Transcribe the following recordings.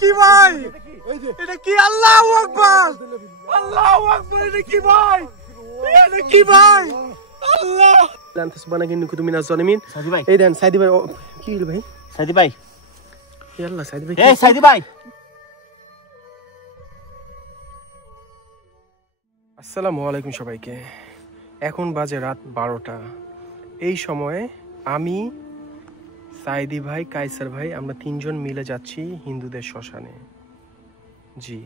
কি ভাই? এটা কি? আল্লাহু আকবার, আল্লাহু আকবার। এটা কি ভাই? এটা কি ভাই? আল্লাহ লান্তা সুবহানাকা ইন্নী কুনতু মিনাজ জালিমিন। সাইদি ভাই, এই দেন সাইদি ভাই। কি হলো ভাই? সাইদি ভাই, হে আল্লাহ, সাইদি ভাই, এই সাইদি ভাই। আসসালামু আলাইকুম সবাইকে। এখন বাজে রাত 12টা। এই সময়ে আমি, সাইদি ভাই, কায়সার ভাই, আমরা তিনজন মিলে যাচ্ছি হিন্দুদের শ্মশানে। জি,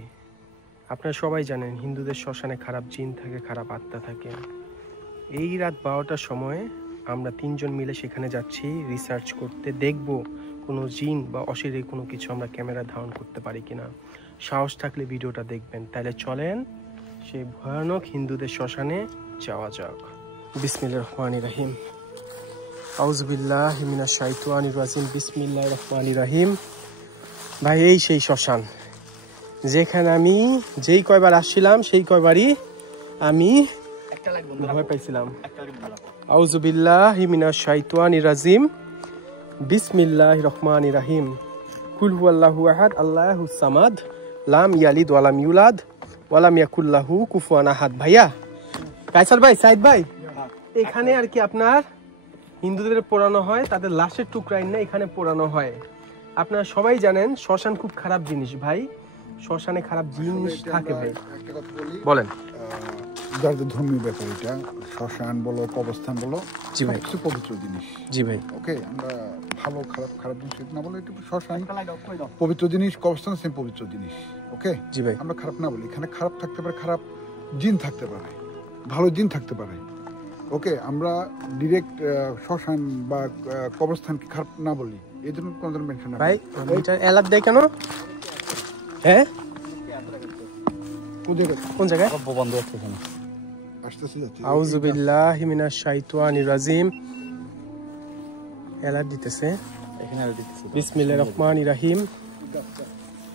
আপনারা সবাই জানেন হিন্দুদের শ্মশানে খারাপ জিন থাকে, খারাপ আত্মা থাকে। এই রাত 12টার সময়ে আমরা তিনজন মিলে সেখানে যাচ্ছি রিসার্চ করতে, দেখব কোনো জিন বা অশরীরী কোনো কিছু আমরা ক্যামেরা ধারণ করতে পারি কিনা। সাহস থাকলে ভিডিওটা দেখবেন। তাহলে চলেন সেই ভয়ানক হিন্দুদের শ্মশানে যাওয়া যাক। বিসমিল্লাহির রহমানির রহিম। আউযু বিল্লাহি মিনাশ শাইতানির রাজিম। বিসমিল্লাহির রহমানির রহিম। ভাই, এই সেই শ্মশান যেখানে আমি যেই কয়বার আসছিলাম সেই কয়বারই আমি ভয় পাইছিলাম। আউযু বিল্লাহি মিনাশ শাইতানির রাজিম। বিসমিল্লাহির রহমানির রহিম। কুল হুয়াল্লাহু আহাদ আল্লাহুস সামাদ লাম ইয়ালিদ ওয়া লাম ইউলাদ ওয়া লাম ইয়াকুল লাহু কুফুয়ান আহাদ। ভাইয়া, কায়সার ভাই, সাইদ ভাই, এখানে আর কি আপনার হিন্দুদের পোড়ানো হয়, তাদের লাশের টুকরা এনে এখানে পোড়ানো হয়। আপনারা সবাই জানেন শ্মশান খুব খারাপ জিনিস ভাই, শ্মশানে খারাপ জিনিস থাকে ভাই। বলেন। যাদের ধর্মীয় ব্যাপার, এটা শ্মশান বলো, কবরস্থান বলো, জি ভাই, কিছু পবিত্র জিনিস। জি ভাই, ওকে, আমরা ভালো খারাপ খারাপ জিনিস না বলে, এটা শ্মশান পবিত্র জিনিস, কবরস্থান সেম পবিত্র জিনিস। ওকে জি ভাই, আমরা খারাপ না বলি। এখানে খারাপ থাকতে পারে, খারাপ জিন থাকতে পারে, ভালো জিন থাকতে পারে। ওকে, আমরা ডিরেক্ট শ্মশান বা কবরস্থানকে খারাপ না বলি, এই জন্য কোনো ধরনের মেনশন না। ভাই এটা এলাদ দেয় কেন? হ্যাঁ, কোন জায়গায় বন্ধ আছে এখানে? আসতেছে, যাচ্ছে। আউযু বিল্লাহি মিনাশ শাইতানির রাজিম। এলাদ দিতেছে এখানে, এলাদ দিতেছে। বিসমিল্লাহির রহমানির রহিম।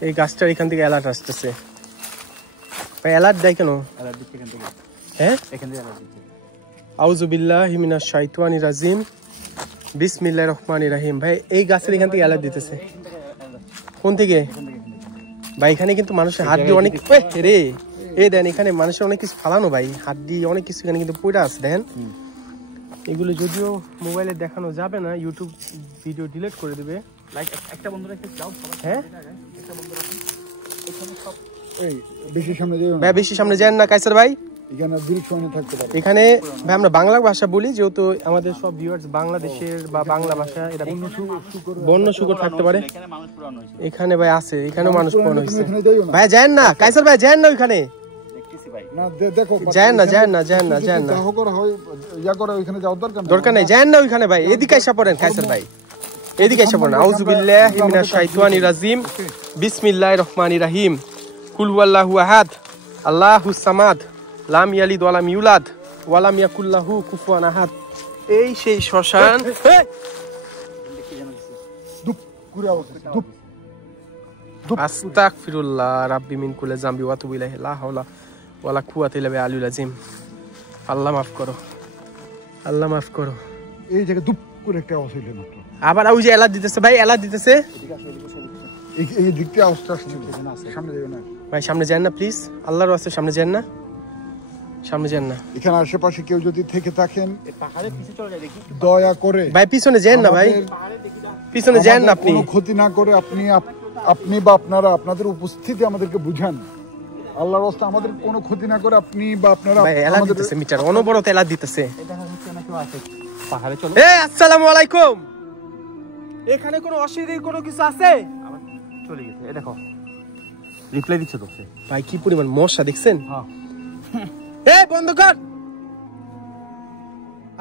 এই গাছটার এখান থেকে এলাদ আসতেছে ভাই। এলাদ দেয় কেন? এলাদ দিচ্ছে এখান থেকে। হ্যাঁ, এখান থেকে এলাদ দিচ্ছে। আউযু বিল্লাহি মিনাশ শাইতানির রাজিম। বিসমিল্লাহির রহমানির রহিম। ভাই, এই গাছের এখান থেকে এলাদ দিতেছে। কোন থেকে ভাই? এখানে কিন্তু মানুষের হাত দিয়ে অনেক রে, এই দেন এখানে মানুষের অনেক কিছু ফালানো ভাই, হাত দিয়ে অনেক কিছু এখানে কিন্তু পড়ে আছে। দেখেন, এগুলো যদিও মোবাইলে দেখানো যাবে না, ইউটিউব ভিডিও ডিলিট করে দেবে। লাইক একটা বন্ধু রেখে যাও। হ্যাঁ, একটা বন্ধু রাখুন এখানে। সব এই বেশি সামনে যাও ভাই, বেশি সামনে যান না কায়সার ভাই। এখানে দীর্ঘ সময় থাকতে পারে। এখানে ভাই আমরা বাংলা ভাষা বলি, যেহেতু আমাদের সব ভিউয়ার্স বাংলাদেশের বা বাংলা ভাষা, এটা বন্য শুকর থাকতে পারে। এখানে ভাই আছে, এখানেও মানুষ পুরানো হয়েছে ভাই। যান না কায়সার ভাই, যান না ওইখানে। দরকার নাই, যান না ওইখানে ভাই। এদিকে এসে পড়েন কায়সার ভাই, এদিকে এসে পড়েন। আউযু বিল্লাহি মিনাশ শাইতানির রাজিম। বিসমিল্লাহির রহমানির রহিম। কুল হুয়াল্লাহু আহাদ আল্লাহুস সামাদ লাম ইয়ালিদ ওয়া লাম ইউলাদ ওয়া লাম ইয়াকুল লাহু কুফুয়ান আহাদ। এই সেই শ্মশান। আস্তাগফিরুল্লাহ রাব্বি মিন কুল্লি যামবি ওয়া আতুবু ইলাইহি লা হাওলা ওয়া লা কুওয়াতা ইল্লা বিল্লাহিল আযীম। আল্লাহ মাফ করো, আল্লাহ মাফ করো। এই জায়গায় দুপ করে একটা আওয়াজ হইলো মাত্র। আবার ওই যে এলাদ দিতেছে ভাই, এলাদ দিতেছে। এই দিকটা আওয়াজটা আসছে, সামনে যাবেন না ভাই, সামনে যান না প্লিজ, আল্লাহর রাস্তায় সামনে যান না, সামনে যান না। এখানে আশেপাশে কেউ যদি থেকে থাকেন পাহাড়ের পিছে চলে যায়, দেখি দয়া করে ভাই পিছনে যান না ভাই, পিছনে যান না। আপনি কোনো ক্ষতি না করে আপনি বা আপনারা আপনাদের উপস্থিতি আমাদেরকে বুঝান। আল্লাহর রাস্তায় আমাদের কোনো ক্ষতি না করে আপনি বা আপনারা এলাদ দিতেছে, মিটার অনবরত এলাদ দিতেছে। পাহাড়ে চলো। এই আসসালামু আলাইকুম, এখানে কোনো অশরীরী কোনো কিছু আছে? চলে গেছে, এই দেখো রিপ্লাই দিচ্ছে তো ভাই। কি পরিমাণ মশা দেখছেন? হ্যাঁ, এই বন্ধ কর।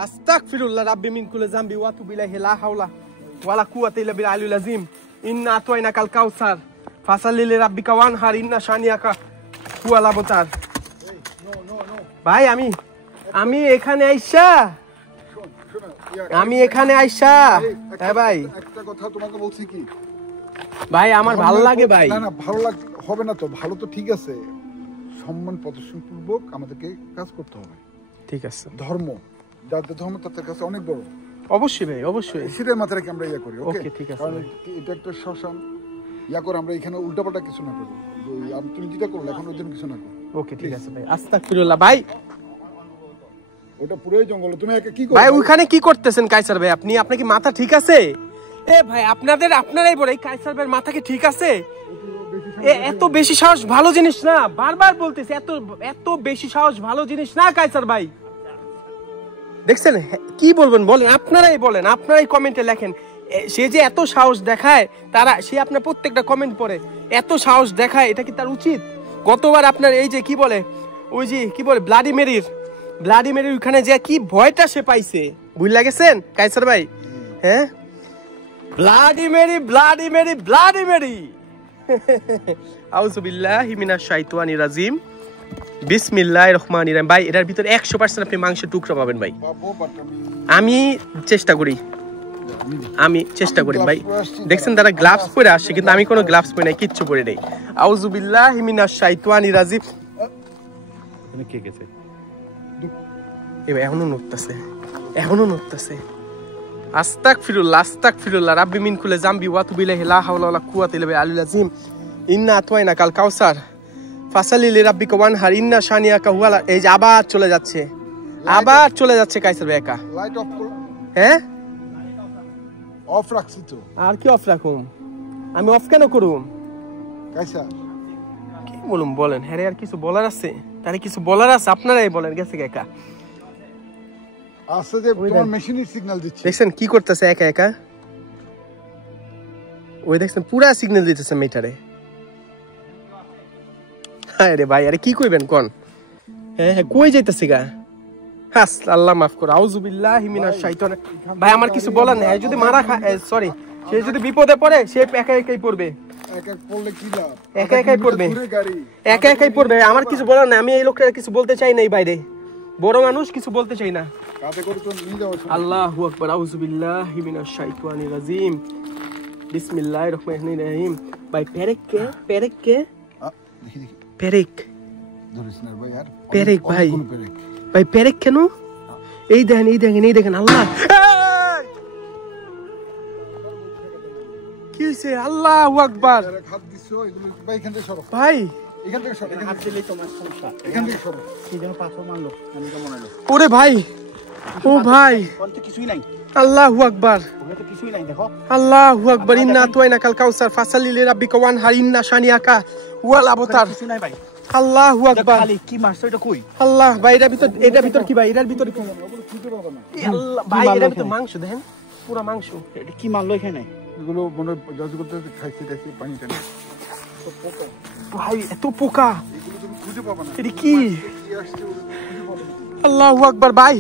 আস্তাগফিরুল্লাহ রাব্বি মিন কুল্লি যামবি ওয়া আতুবু ইলাইহি লা হাওলা ওয়া লা কুওয়াতা ইল্লা বিল্লাহিল আযীম। ইন্না আতাইনাকাল কাউসার ফাসাল্লি লিরাব্বিকা ওয়ানহার ইন্না শানিয়াকা হুয়াল আবতার। ভাই, আমি এখানে আইসা হ্যাঁ ভাই, একটা কথা তোমাকে বলছি কি ভাই, আমার ভালো লাগে ভাই। না ভালো হবে না তো, ভালো তো ঠিক আছে, সম্মান প্রদর্শন পূর্বক আমাদেরকে কাজ করতে হবে। ঠিক আছে, ধর্ম যাদের ধর্ম তাদের কাছে অনেক বড়। অবশ্যই ভাই, অবশ্যই, সেটাই মাথায় রেখে আমরা ইয়ে করি। ওকে ঠিক আছে। কারণ এটা একটা শ্মশান, ইয়া করে আমরা এখানে উল্টাপাল্টা কিছু না করি। তুমি যেটা করলে এখন ওই জন্য কিছু না করি। ওকে ঠিক আছে ভাই। আস্তাগফিরুল্লাহ ভাই, ওটা পুরোই জঙ্গল। তুমি একা কি করো ভাই? ওইখানে কি করতেছেন কায়সার ভাই? আপনি আপনার কি মাথা ঠিক আছে? এ ভাই আপনারাই বলে এই কায়সার ভাইয়ের মাথা কি ঠিক আছে? এত বেশি সাহস ভালো জিনিস না, বারবার বলতেছি, এত বেশি সাহস ভালো জিনিস না কায়সার ভাই। দেখছেন কি বলবেন বলেন, আপনারাই বলেন, আপনারাই কমেন্টে লেখেন। সে যে এত সাহস দেখায়, সে আপনার প্রত্যেকটা কমেন্ট পড়ে, এত সাহস দেখায়, এটা কি তার উচিত? গতবার আপনার এই যে কি বলে, ওই যে কি বলে ব্লাডিমেরির ওখানে যে কি ভয়টা সে পাইছে, বুঝলা গেছেন কায়সার ভাই? হ্যাঁ, ব্লাডিমেরি আউযু বিল্লাহি মিনাশ শাইতানির রাজিম, বিসমিল্লাহির রহমানির রহিম। ভাই এটার ভিতরে 100% আপনি মাংসের টুকরা পাবেন ভাই। আমি চেষ্টা করি ভাই। দেখছেন তারা গ্লাভস পরে আসছে, কিন্তু আমি কোনো গ্লাভস পরে নাই, কিচ্ছু পরে নেই। আউযু বিল্লাহি মিনাশ শাইতানির রাজিম। কে গেছে? এখনো নড়তেছে। আস্তাগফিরুল্লাহ রাব্বি মিন কুল্লি যামবি ওয়া তুবু ইলাইহি লা হাওলা ওয়ালা কুওয়াতা ইল্লা বিল্লাহিল আযীম। ইন্না আতওয়াইনা কাল কাউসার ফাসালি লিরাব্বিকা ওয়ানহার ইন্না শানিয়াকা হুয়াল। এই যে আবার চলে যাচ্ছে কায়সার ভাই একা। লাইট অফ করো। হ্যাঁ, অফ রাখছি তো। আর কি অফ রাখুম? আমি অফ কেন করুম? কাইসা কি বলুম বলেন? হ্যাঁ আর কিছু বলার আছে? তারে কিছু বলার আছে? আপনারাই বলেন। গেছে একা আচ্ছা, যে তোমার মেশিনের সিগন্যাল দিচ্ছে। দেখছেন কি করতেছে একা? ওই দেখছেন পুরা সিগন্যাল দিতেছে মিটারে। আরে ভাই, আরে কি কইবেন কোন? হ্যাঁ কই যাইতেছে গা? হাস, আল্লাহ মাফ করো। আউযু বিল্লাহি মিনাশ শাইতানির। ভাই আমার কিছু বলার নেই। যদি মারা খায়, সরি, সে যদি বিপদে পড়ে, সে একাই পড়বে। একাই পড়বে। আমার কিছু বলার নেই। আমি এই লোকটা কিছু বলতে চাই না, এই বাইরে বড় মানুষ, কিছু বলতে চাই না। আল্লাহু আকবার। আউযু বিল্লাহি মিনাশ শাইতানির রাজিম, বিসমিল্লাহির রহমানির রহিম। ভাই পেরেক ভাই পেরেক কেন? এই দেখেন আল্লাহ কি হইছে? আল্লাহু আকবার। ভাই ওরে ভাই, ও ভাই, আল্লাহু আকবার। আল্লাহু আকবার। ইন্না আতওয়াইনা কাল কাউসার ফাসালি লিরাব্বিকা ওয়ানহার ইন্না শানিয়াকা হুয়াল আবতার। আল্লাহু আকবার। কি মাছ এটা কই? আল্লাহ ভাই, এটার ভিতর কি ভাই? এটার ভিতর কি? আল্লাহ ভাই, এটার ভিতর মাংস দেখেন, পুরো মাংস। এটা কি মারলো এখানে? এগুলো মনে জজ করতে খাইতে পানি টানি। ভাই এত পোকা, এগুলো তুমি খুঁজে পাবে না। এটা কি? আল্লাহু আকবার। ভাই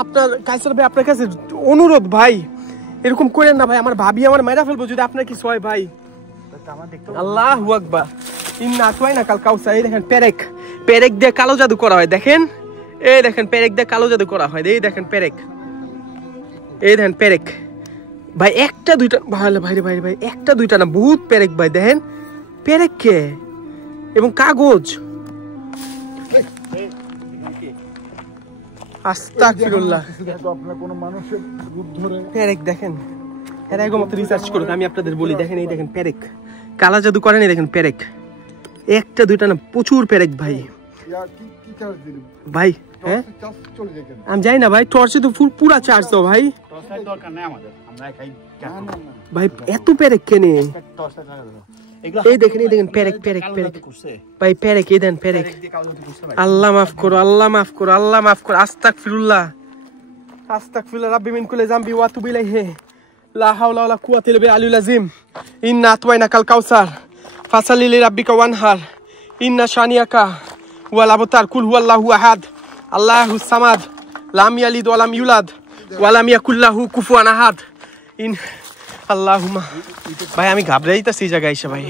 আপনার কায়সার ভাই, আপনার কাছে অনুরোধ ভাই, এরকম করেন না ভাই। আমার ভাবি আমার মাইরা ফেলবো যদি আপনার কিছু হয় ভাই। আল্লাহু আকবার। ইন্না আতওয়াইনা কাল কাউসার। এই দেখেন পেরেক দিয়ে কালো জাদু করা হয়। দেখেন, এই দেখেন পেরেক দিয়ে কালো জাদু করা হয়। এই দেখেন পেরেক ভাই, একটা দুইটা ভাই একটা দুইটা না, বহুত পেরেক ভাই। দেখেন পেরেক কে এবং কাগজ। আস্তাগফিরুল্লাহ। আপনার কোন মানুষের রূপ ধরে পেরেক দেখেন, এরা এগো মতো রিসার্চ করুন। আমি আপনাদের বলি, দেখেন এই দেখেন পেরেক, কালা জাদু করেন। এই দেখেন পেরেক, একটা দুইটা না, প্রচুর পেরেক ভাই। ভাই হ্যাঁ, আমি যাই না ভাই, টর্চে তো পুরা চার্জ দাও ভাই। ভাই এত পেরেক কেনে? এই দেখেন পেরেক ভাই, পেরেক। এই দেন পেরেক। আল্লাহ মাফ করো। আস্তাগফিরুল্লাহ রাব্বি মিন কুল্লি যামবি ওয়া তুবু ইলাইহি লা হাওলা ওয়ালা কুওয়াতা ইল্লা বিল্লাহিল আযীম। ইন্না আতওয়াইনা কাল কাউসার ফাসালি লিরাব্বিকা ওয়ানহার ইন্না শানিয়াকা হুয়াল আবতার। কুল হুয়াল্লাহু আহাদ আল্লাহুস সামাদ লাম ইয়ালিদ ওয়া লাম ইউলাদ ওয়া লাম ইয়াকুল লাহু কুফুয়ান আহাদ। আল্লাহুম্মা। ভাই আমি ঘাবড়ে যাইতাছি এই জায়গায় এসে ভাই,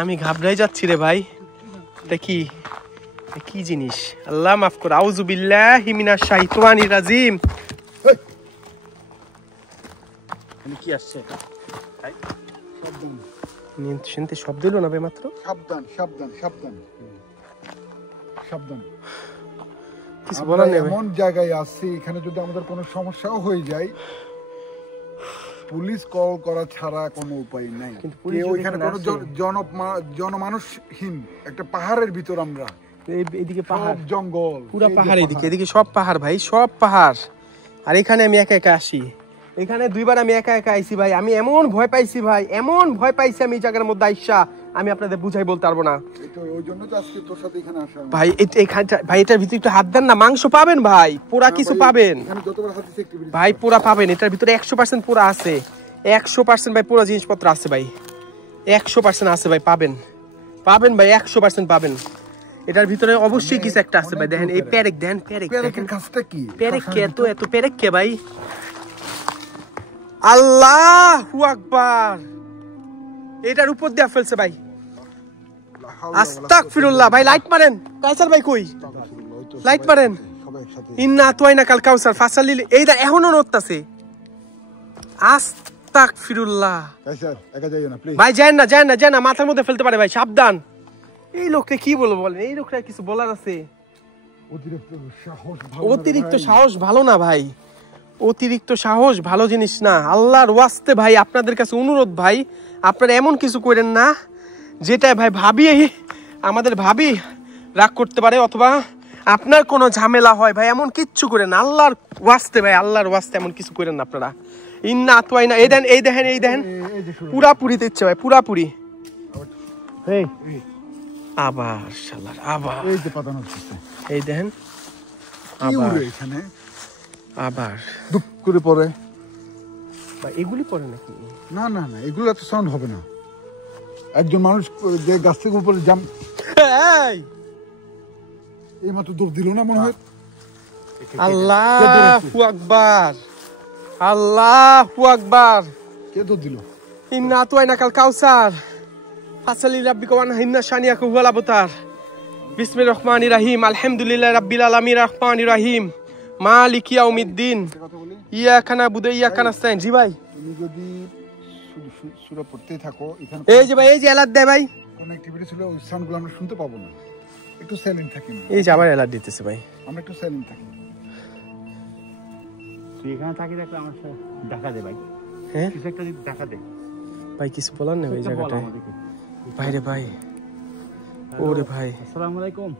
আমি ঘাবড়াই যাচ্ছি রে ভাই। এটা কি জিনিস? আল্লাহ মাফ করো। আউযু বিল্লাহি মিনাশ শাইতানির রাজিম। কি আসছে? শুনতে শব্দ হলো না ভাই মাত্র। সাবধান। কিছু বলার নেই। এমন জায়গায় আসছি, এখানে যদি আমাদের কোনো সমস্যাও হয়ে যায়, পুলিশ কল করা ছাড়া কোনো উপায় নাই। কিন্তু পুলিশ কেউ যদি এখানে এখানে কোনো জনমানুষহীন একটা পাহাড়ের ভিতর আমরা, এইদিকে সব পাহাড়, জঙ্গল, পুরা এই যে পাহাড়, এদিকে সব পাহাড় ভাই, সব পাহাড়। আর এখানে আমি একা একা আসি, এখানে 2 বার আমি একা একা আইছি ভাই। আমি এমন ভয় পাইছি ভাই, এমন ভয় পাইছি আমি এই জায়গার মধ্যে আইসা, আমি আপনাদের বুঝাই বলতে পারবো না এই তো ওই জন্য তো আজকে তোর সাথে এখানে আসা। ভাই। ভাই এটার ভিতরে একটু হাত দেন না, মাংস পাবেন ভাই, পোড়া কিছু পাবেন এখানে যতবার হাত দিছি একটু ভাই, পোড়া পাবেন। এটার ভিতরে 100% পোড়া আছে, 100% ভাই পোড়া জিনিসপত্র আছে ভাই, 100% আছে ভাই, পাবেন ভাই, 100% পাবেন। এটার ভিতরে অবশ্যই কিছু একটা আছে ভাই। দেখেন এই পেরেক, দেন পেরেকের কাজটা কি? পেরেক কে এত পেরেক কে ভাই? আল্লাহু আকবার, এটার উপর দিয়ে ফেলছে ভাই। আস্তাগফিরুল্লাহ ভাই। লাইট মারেন কাইসার ভাই, কই লাইট মারেন? সবাই একসাথে ইন্না আতওয়াইনা কাল কাউসার ফাসালিল, এইটা এখনো নড়তাছে। আস্তাগফিরুল্লাহ। কাইসার একা যাইও না প্লিজ ভাই, যায় না, মাথার মধ্যে ফেলতে পারে ভাই, সাবধান। এই লোককে কি বলবো বলেন, এই লোকটা কিছু বলার আছে? অতিরিক্ত সাহস ভালো না ভাই, অতিরিক্ত সাহস ভালো জিনিস না। আল্লাহর ওয়াস্তে ভাই আপনাদের কাছে অনুরোধ ভাই, আপনারা এমন কিছু করেন না যেটা ভাই আমাদের ভাবি রাগ করতে পারে, অথবা আপনার কোনো ঝামেলা হয় ভাই, এমন কিচ্ছু করেন না। আল্লাহর ওয়াস্তে ভাই, আল্লাহর ওয়াস্তে এমন কিছু করেন না আপনারা। ইন্না আতওয়াইনা, এই দেখেন পুরাপুরিতে ইচ্ছে ভাই, পুরাপুরি। এই আবার শালার, আবার এই যে পাতানোর সিস্টেম, এই দেখেন কি উড়ে এখানে আবার দুপ করে পড়ে। ভাই এগুলি পড়ে নাকি? না না না, এগুলো এত সাউন্ড হবে না। একজন মানুষ যে গাছ থেকে উপরে এই মাত্র দৌড় দিল না মনে হয়। আল্লাহু আকবার, আল্লাহু আকবার। কে দৌড় দিল? ইন্না আতওয়াইনা কাল কাউসার ফাসালি রাব্বিকা ওয়ানহার ইন্না শানিয়াকা হুয়াল আবতার। বিসমিল্লাহির রহমানির রহিম, আলহামদুলিল্লাহি রাব্বিল আলামিন, রহমানির রহিম, মালিক ইয়াউমিদ্দিন, ইয়াকা নাবুদু ওয়া ইয়াকা নাস্তাইন। জি ভাই, তুমি যদি সূরা পড়তেই থাকো, এখানে এই যে ভাই, এই যে এলার্ট দেয় ভাই, কোন অ্যাক্টিভিটি ছিল, ওই সাউন্ডগুলো আমরা শুনতে পাবো না। একটু সাইলেন্ট থাকি না, এই যে আবার এলার্ট দিতেছে ভাই। আমরা একটু সাইলেন্ট থাকি। তুই এখানে থাকি দেখলে আমার সাথে দেখা দে ভাই, হ্যাঁ কিছু একটা দেখা দে ভাই, কিছু বলার নেই ওই কিছু একটা বল জায়গাটায় আমাদেরকে। ভাইরে ভাই, ওরে ভাই। আসসালামু আলাইকুম।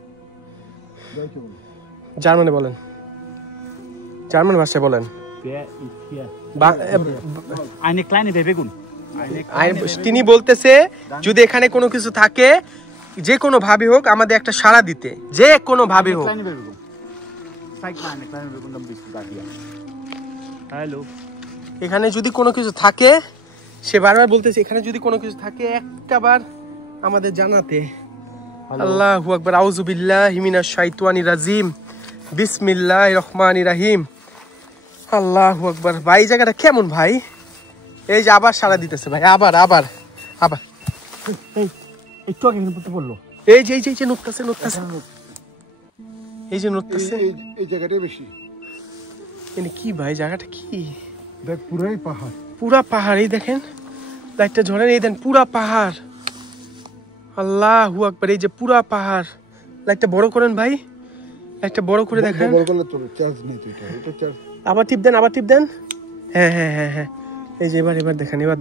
যাইতে বলো। জার্মানে বলেন, জার্মান ভাষায় বলেন। Eine kleine Bewegung. তিনি বলতেছে যদি এখানে কোনো কিছু থাকে, যে কোনো ভাবে হোক আমাদের একটা সাড়া দিতে, যে কোনো ভাবে হোক। Kleine Bewegung. Zeig mal eine kleine Bewegung, dann bist du da hier. Hallo. এখানে যদি কোনো কিছু থাকে, সে বারবার বলতেছে এখানে যদি কোনো কিছু থাকে একটাবার আমাদের জানাতে। আল্লাহু আকবার, আউযু বিল্লাহি মিনাশ শাইতানির রাজিম, বিসমিল্লাহির রহমানির রহিম, আল্লাহু আকবার। ভাই জায়গাটা কেমন ভাই? এই যে আবার সাড়া দিতেছে ভাই, আবার একটু আগে কিন্তু বললো এই যে নড়তেছে, এই যে নড়তেছে। এই জায়গাটাই বেশি। মানে কি ভাই, জায়গাটা কি? দেখ পুরাই পাহাড়, পুরা পাহাড়। এই দেখেন লাইটটা ঝরেন, এই দেন পুরা পাহাড়। আল্লাহু আকবার, এই যে পুরা পাহাড়। লাইটটা বড় করেন ভাই, লাইটটা বড় করে দেখেন। বড় করলে তোর চার্জ নেই তো, এটা চার্জ। আবার টিপ দেন। হ্যাঁ, এই যে এবার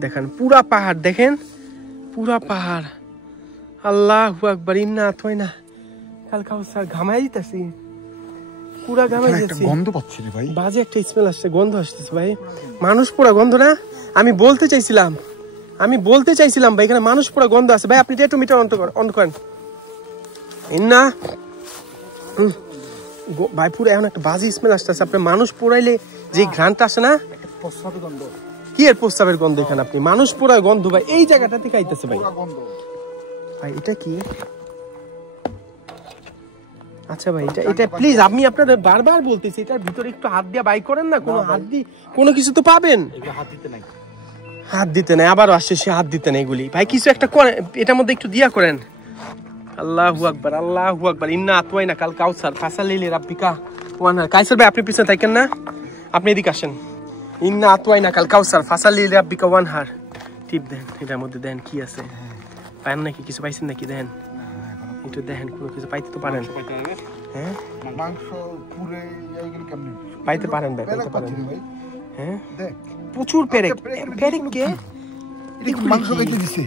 দেখেন পুরা পাহাড়, দেখেন পুরা পাহাড়। আল্লাহু আকবার, ইন্না আতওয়াইনা কাল কাউসার। ঘামাই দিতেছি, পুরা ঘামাই একটা দিতেছি। গন্ধ পাচ্ছি রে ভাই, বাজে একটা স্মেল আসছে, গন্ধ আসতেছে ভাই। মানুষ পোড়া গন্ধ না? আমি বলতে চাইছিলাম ভাই, এখানে মানুষ পোড়া গন্ধ আছে ভাই। আপনি একটু মিটার অন করেন। ইন্না ভাই, পুরো এখন একটা বাজে স্মেল আসতেছে। আপনি মানুষ পোড়াইলে যে ঘ্রাণটা আসে না, প্রস্রাবের গন্ধ। কি এর প্রস্তাবের গন্ধ? এখানে আপনি মানুষ পোড়ায় গন্ধ ভাই, এই জায়গাটা থেকে আইতেছে ভাই। ভাই এটা কি? আচ্ছা ভাই, এটা প্লিজ আমি আপনাদের বারবার বলতেছি, এটার ভিতরে একটু হাত দিয়ে বাই করেন না। কোনো হাত দিয়ে কোনো কিছু তো পাবেন। হাত দিতে নাই, আবারও আসছে সে হাত দিতে নাই। এগুলি ভাই কিছু একটা করেন, এটার মধ্যে একটু দিয়া করেন। আল্লাহু আকবার, ইন্না আতওয়াইনা কাল কাউসার ফাসালিল রাব্বিকা ওয়ানহার। কাইসার ভাই আপনি পিছনে থাকেন না, আপনি এদিকে আসেন। ইন্না আতওয়াইনা কাল কাউসার ফাসালিল রাব্বিকা ওয়ানহার। টিপ দেন, এটার মধ্যে দেন কি আছে, পান নাকি কিছু পাইছেন নাকি? দেন একটু, দেখেন কোনো কিছু পাইতে তো পারেন। হ্যাঁ, মাংস পুরে এইগুলো কেমনে পাইতে পারেন ভাই, পাইতে পারেন। হ্যাঁ দেখ প্রচুর পেরেক। পেরেক কে? এটা কি মাংস খাইতে দিছে?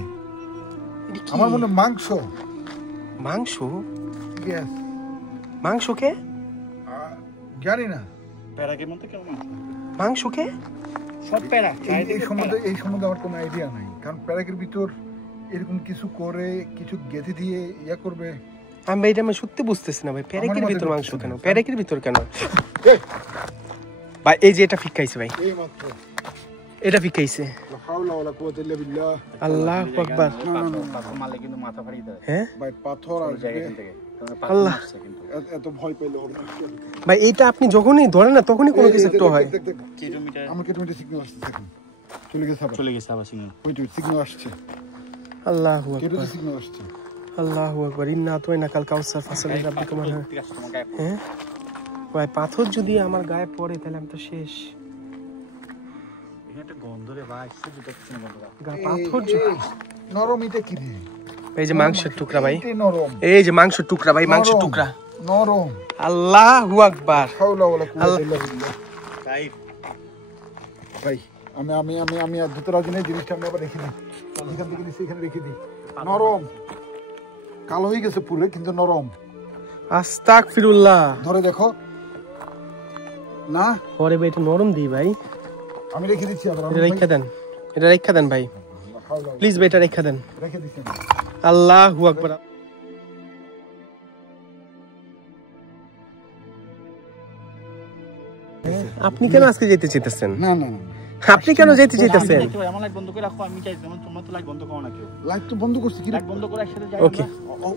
আমার মনে মাংস। মাংস? ইয়েস। মাংস কে? জানি না। প্যারাকের মধ্যে কেমন মাংস কে? সব প্যারা এই সম্বন্ধে আমার কোনো আইডিয়া নাই, কারণ প্যারাকের ভিতর এরকম কিছু করে কিছু গেঁথে দিয়ে ইয়া করবে। আমি ভাই এটা আমি সত্যি বুঝতেছি না ভাই, প্যারেকের ভিতর মাংস কেন? প্যারেকের ভিতর কেন ভাই? এই যে এটা ফিক্কাইছে ভাই, এই মাত্র এটা ফিক্কাইছে। লা হাওলা ওয়ালা কুওয়াতা ইল্লা বিল্লাহ। আল্লাহু আকবার। পাথর মারলে কিন্তু মাথা ফাড়িয়ে দেয়। হ্যাঁ ভাই পাথর আর জায়গা থেকে আল্লাহ এত ভয় পেলে হবে না। ভাই এইটা আপনি যখনই ধরেন না তখনই কোনো কিছু একটা হয়। কিলোমিটার আমার কিলোমিটার সিগন্যাল আসছে এখন। চলে গেছে আবার সিগন্যাল। ওই সিগন্যাল আসছে। আল্লাহু আকবার, কিলোমিটার সিগন্যাল আসছে। আল্লাহু আকবার। ইন্না আতাইনা কাল কাউসার ফাসালি রাব্বিকা ওয়ানহার। হ্যাঁ ভাই পাথর যদি আমার গায়ে পড়ে তাহলে আমি তো শেষ। এখানে একটা গন্ধ রে ভাই, শুধু দেখছি না গন্ধটা। পাথর যদি নরম এটা কি রে? এই যে মাংসের টুকরা ভাই, এটা নরম। এই যে মাংসের টুকরা ভাই, মাংসের টুকরা। নরম। আল্লাহু আকবার। হাওলা ওয়ালা কুওয়াতা ইল্লা বিল্লাহ। ভাই ভাই আমি আর দুটো রাজি নেই, জিনিসটা আমি আবার রেখে দিই। এখান থেকে নিচে এখানে রেখে দিই। নরম, কালো হয়ে গেছে পুরো কিন্তু নরম। আস্তাগফিরুল্লাহ। ধরে দেখো না, পরে ভাই এটা নরম দি ভাই, আমি রেখে দিচ্ছি আবার। এটা রেখা দেন, এটা রেখা দেন ভাই প্লিজ ভাই, এটা রেখা দেন। রেখে দিচ্ছি। আল্লাহু আকবার। আপনি কেন আজকে যেতে চাইতেছেন? না না না, আপনি কেন যেতে চাইতেছেন? আমার লাইট বন্ধ করে রাখো, আমি চাই যেমন তোমরা তো লাইট বন্ধ করো না কেউ। লাইট তো বন্ধ করছি কি? লাইট বন্ধ করে একসাথে যাই। ওকে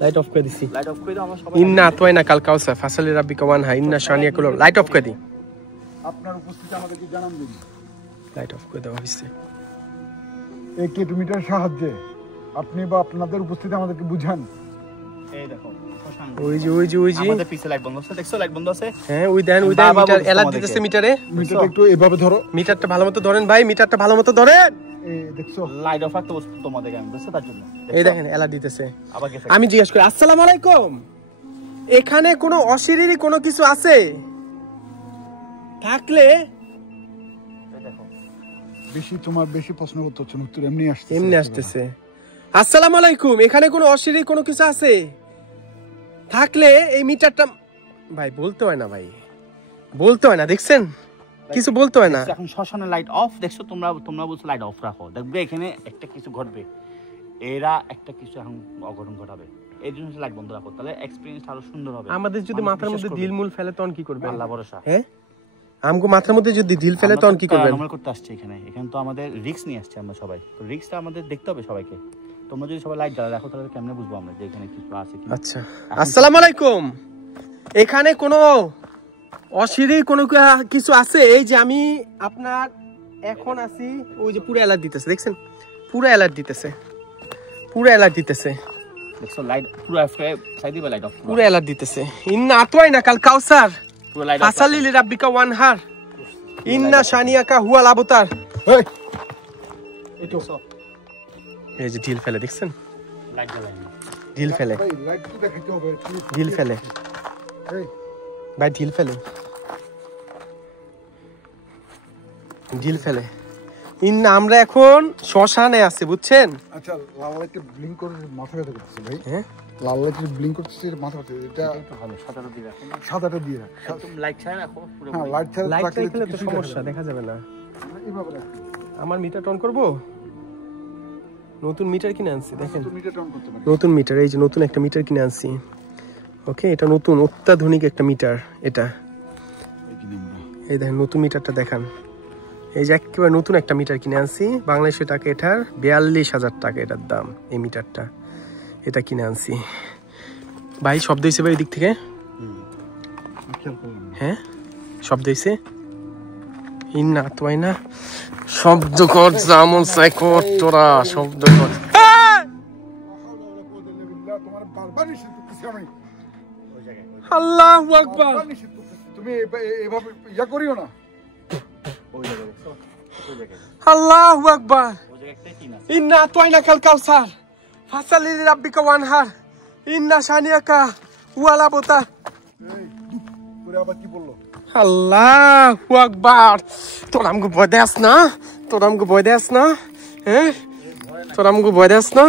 লাইট অফ করে দিছি। লাইট অফ করে দাও, আমরা সবাই ইন্না আতাইনা কাল কাউসার ফাসালি রাব্বিকা ওয়ানহার ইন্না শানিয়াকা লাহুল। লাইট অফ করে দি। আপনার উপস্থিতি আমাদেরকে জানান দিন। লাইট অফ করে দেওয়া হয়েছে। এই কিলোমিটার সাহায্যে আপনি বা আপনাদের উপস্থিতি আমাদেরকে বুঝান। এই দেখো শ্মশান। ওই যে আমাদের পিছে লাইট বন্ধ আছে, দেখছো লাইট বন্ধ আছে? হ্যাঁ ওই দেন মিটার অ্যালার্ট দিতেছে মিটারে। মিটারটা একটু এভাবে ধরো। মিটারটা ভালো মতো ধরেন ভাই, মিটারটা ভালো মতো ধরেন। এই দেখছো লাইট অফ রাখতে বলছো তোমাদেরকে আমি, বুঝছো তার জন্য। এই দেখেন অ্যালার্ট দিতেছে। আবার গেছে। আমি জিজ্ঞেস করি আসসালামু আলাইকুম, এখানে কোনো অশরীরী কোনো কিছু আছে? থাকলে এই দেখো বেশি প্রশ্ন করতে হচ্ছে না, উত্তর এমনি আসছে। এমনি আসতেছে। আসসালামু আলাইকুম, এখানে কোনো অশরীরী কোনো কিছু আছে? থাকলে এই মিটারটা ভাই বলতে হয় না ভাই, বলতে হয় না, দেখছেন কিছু বলতে হয় না। এখন শ্মশানের লাইট অফ, দেখছো তোমরা বলছো লাইট অফ রাখো, দেখবে এখানে একটা কিছু ঘটবে, এরা একটা কিছু এখন অঘটন ঘটাবে, এই জন্য লাইট বন্ধ রাখো, তাহলে এক্সপেরিয়েন্স আরো সুন্দর হবে। আমাদের যদি মাথার মধ্যে দিলমুল ফেলে তখন কি করবে? আল্লাহ ভরসা। হ্যাঁ আমগো মাথার মধ্যে যদি দিল ফেলে তখন কি করবেন? আমরা করতে আসছি এখানে তো আমাদের রিস্ক নিয়ে আসছে, আমরা সবাই তো রিস্কটা আমাদের দেখতে হবে সবাইকে। তোমরা যদি সবাই লাইট জ্বালা রাখো তাহলে কেমনে বুঝবো আমরা যে এখানে কিছু আছে কি? আচ্ছা আসসালামু আলাইকুম, এখানে কোনো অশরীরী কোনো কিছু আছে? এই যে আমি আপনার এখন আছি, ওই যে পুরো অ্যালার্ট দিতেছে, দেখছেন পুরো অ্যালার্ট দিতেছে, পুরো অ্যালার্ট দিতেছে, দেখছো লাইট পুরো অফ করে সাইড দিবা, লাইট অফ পুরো অ্যালার্ট দিতেছে। ইন্না আতাইনা কাল কাউসার পুরো লাইট অফ ফাসালি লিরাব্বিকা ওয়ানহার ইন্না শানিয়াকা হুয়াল আবতার। এই এই তো এই যে ঢিল ফেলে, দেখছেন লাইট জ্বালাই ঢিল ফেলে, ভাই লাইট তো দেখাইতে হবে। ঢিল ফেলে এই ভাই, ঢিল ফেলে, ঢিল ফেলে। ইন্না আমরা এখন শ্মশানে আছি, বুঝছেন? আচ্ছা লাল লাইটটা ব্লিঙ্ক করে মাথা ব্যথা করতেছে ভাই। হ্যাঁ লাল লাইটটা ব্লিঙ্ক করতেছে মাথা ব্যথা। এটা একটু ভালো সাদাটা দিয়ে রাখো, সাদাটা দিয়ে রাখ। একদম লাইট ছাড়া রাখো পুরো। হ্যাঁ লাইট ছাড়া লাইট থাকলে ফেলে তো কিছুই সমস্যা, দেখা দেখা যাবে না। যাবে না। এইভাবে রাখ। আমার মিটার অন করব, নতুন মিটার কিনে আনছি, দেখেন তো মিটারটা অন করতে পারি। নতুন মিটার, এই যে নতুন একটা মিটার কিনে আনছি। ওকে এটা নতুন অত্যাধুনিক একটা মিটার, এটা এই কিনে আমরা। এই দেখেন নতুন মিটারটা দেখান, এই যে একেবারে নতুন একটা মিটার কিনে আনছি, বাংলাদেশি টাকা এটার 42,000 টাকা এটার দাম, এই মিটারটা এটা কিনে আনছি। ভাই শব্দ হয়েছে ভাই, এই দিক থেকে খেয়াল করলাম না। হ্যাঁ শব্দ হয়েছে। ইন্না আতাইনা শব্দ কর, যেমন চাই কর তোরা, শব্দ কর। তোমার বারবার নিষেধ করতেছি আমি। ওই জায়গায় আল্লাহু আকবার। বারবার নিষেধ করতেছি, তুমি এভাবে ইয়া করিও না। ওই জায়গায় দেখছো ওই জায়গায় আল্লাহু আকবার। ওই জায়গায় কি না ইন্না আতাইনা কাল কাউসার ফাসালি লিরাব্বিকা ওয়ানহার ইন্না শানিয়াকা ওয়াল আবতার। এই করে আবার কি বললো? আল্লাহু আকবার। তোরা আমাকে ভয় দেস না, তোরা আমাকে ভয় দেস না, হ্যাঁ তোরা আমাকে ভয় দেস না,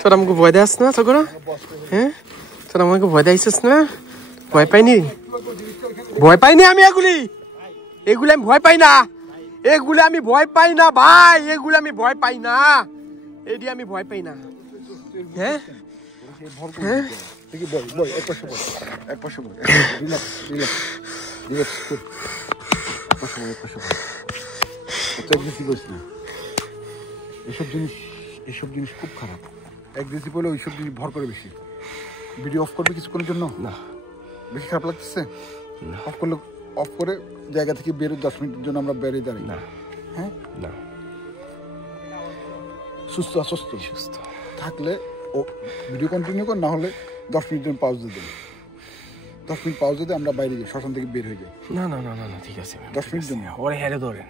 তোরা আমাকে ভয় দেস না তোরা, হ্যাঁ তোরা আমাকে ভয় দিয়েছিস না? ভয় পাইনি, ভয় পাইনি আমি এগুলি, এগুলি আমি ভয় পাই না, এগুলি আমি ভয় পাই না ভাই, এগুলি আমি ভয় পাই না, এটি আমি ভয় পাই না। হ্যাঁ হ্যাঁ এইসব জিনিস খুব খারাপ। অ্যাগ্রেসিভ হলে ওইসব জিনিস ভর করে বেশি। ভিডিও অফ করবে কিছুক্ষণের জন্য? না। বেশি খারাপ লাগতেছে? অফ করলে অফ করে জায়গা থেকে বেরো, 10 মিনিটের জন্য আমরা বেরিয়ে দাঁড়াই। না হ্যাঁ না, সুস্থ থাকলে ও ভিডিও কন্টিনিউ কর, না হলে 10 মিনিট জন্য পাউজ দিয়ে দেবে। 10 মিনিট পাউজ দিয়ে আমরা বাইরে যাই, শ্মশান থেকে বের হয়ে যাই। না না না না ঠিক আছে 10 মিনিট জন্য ওরে হেরে ধরেন,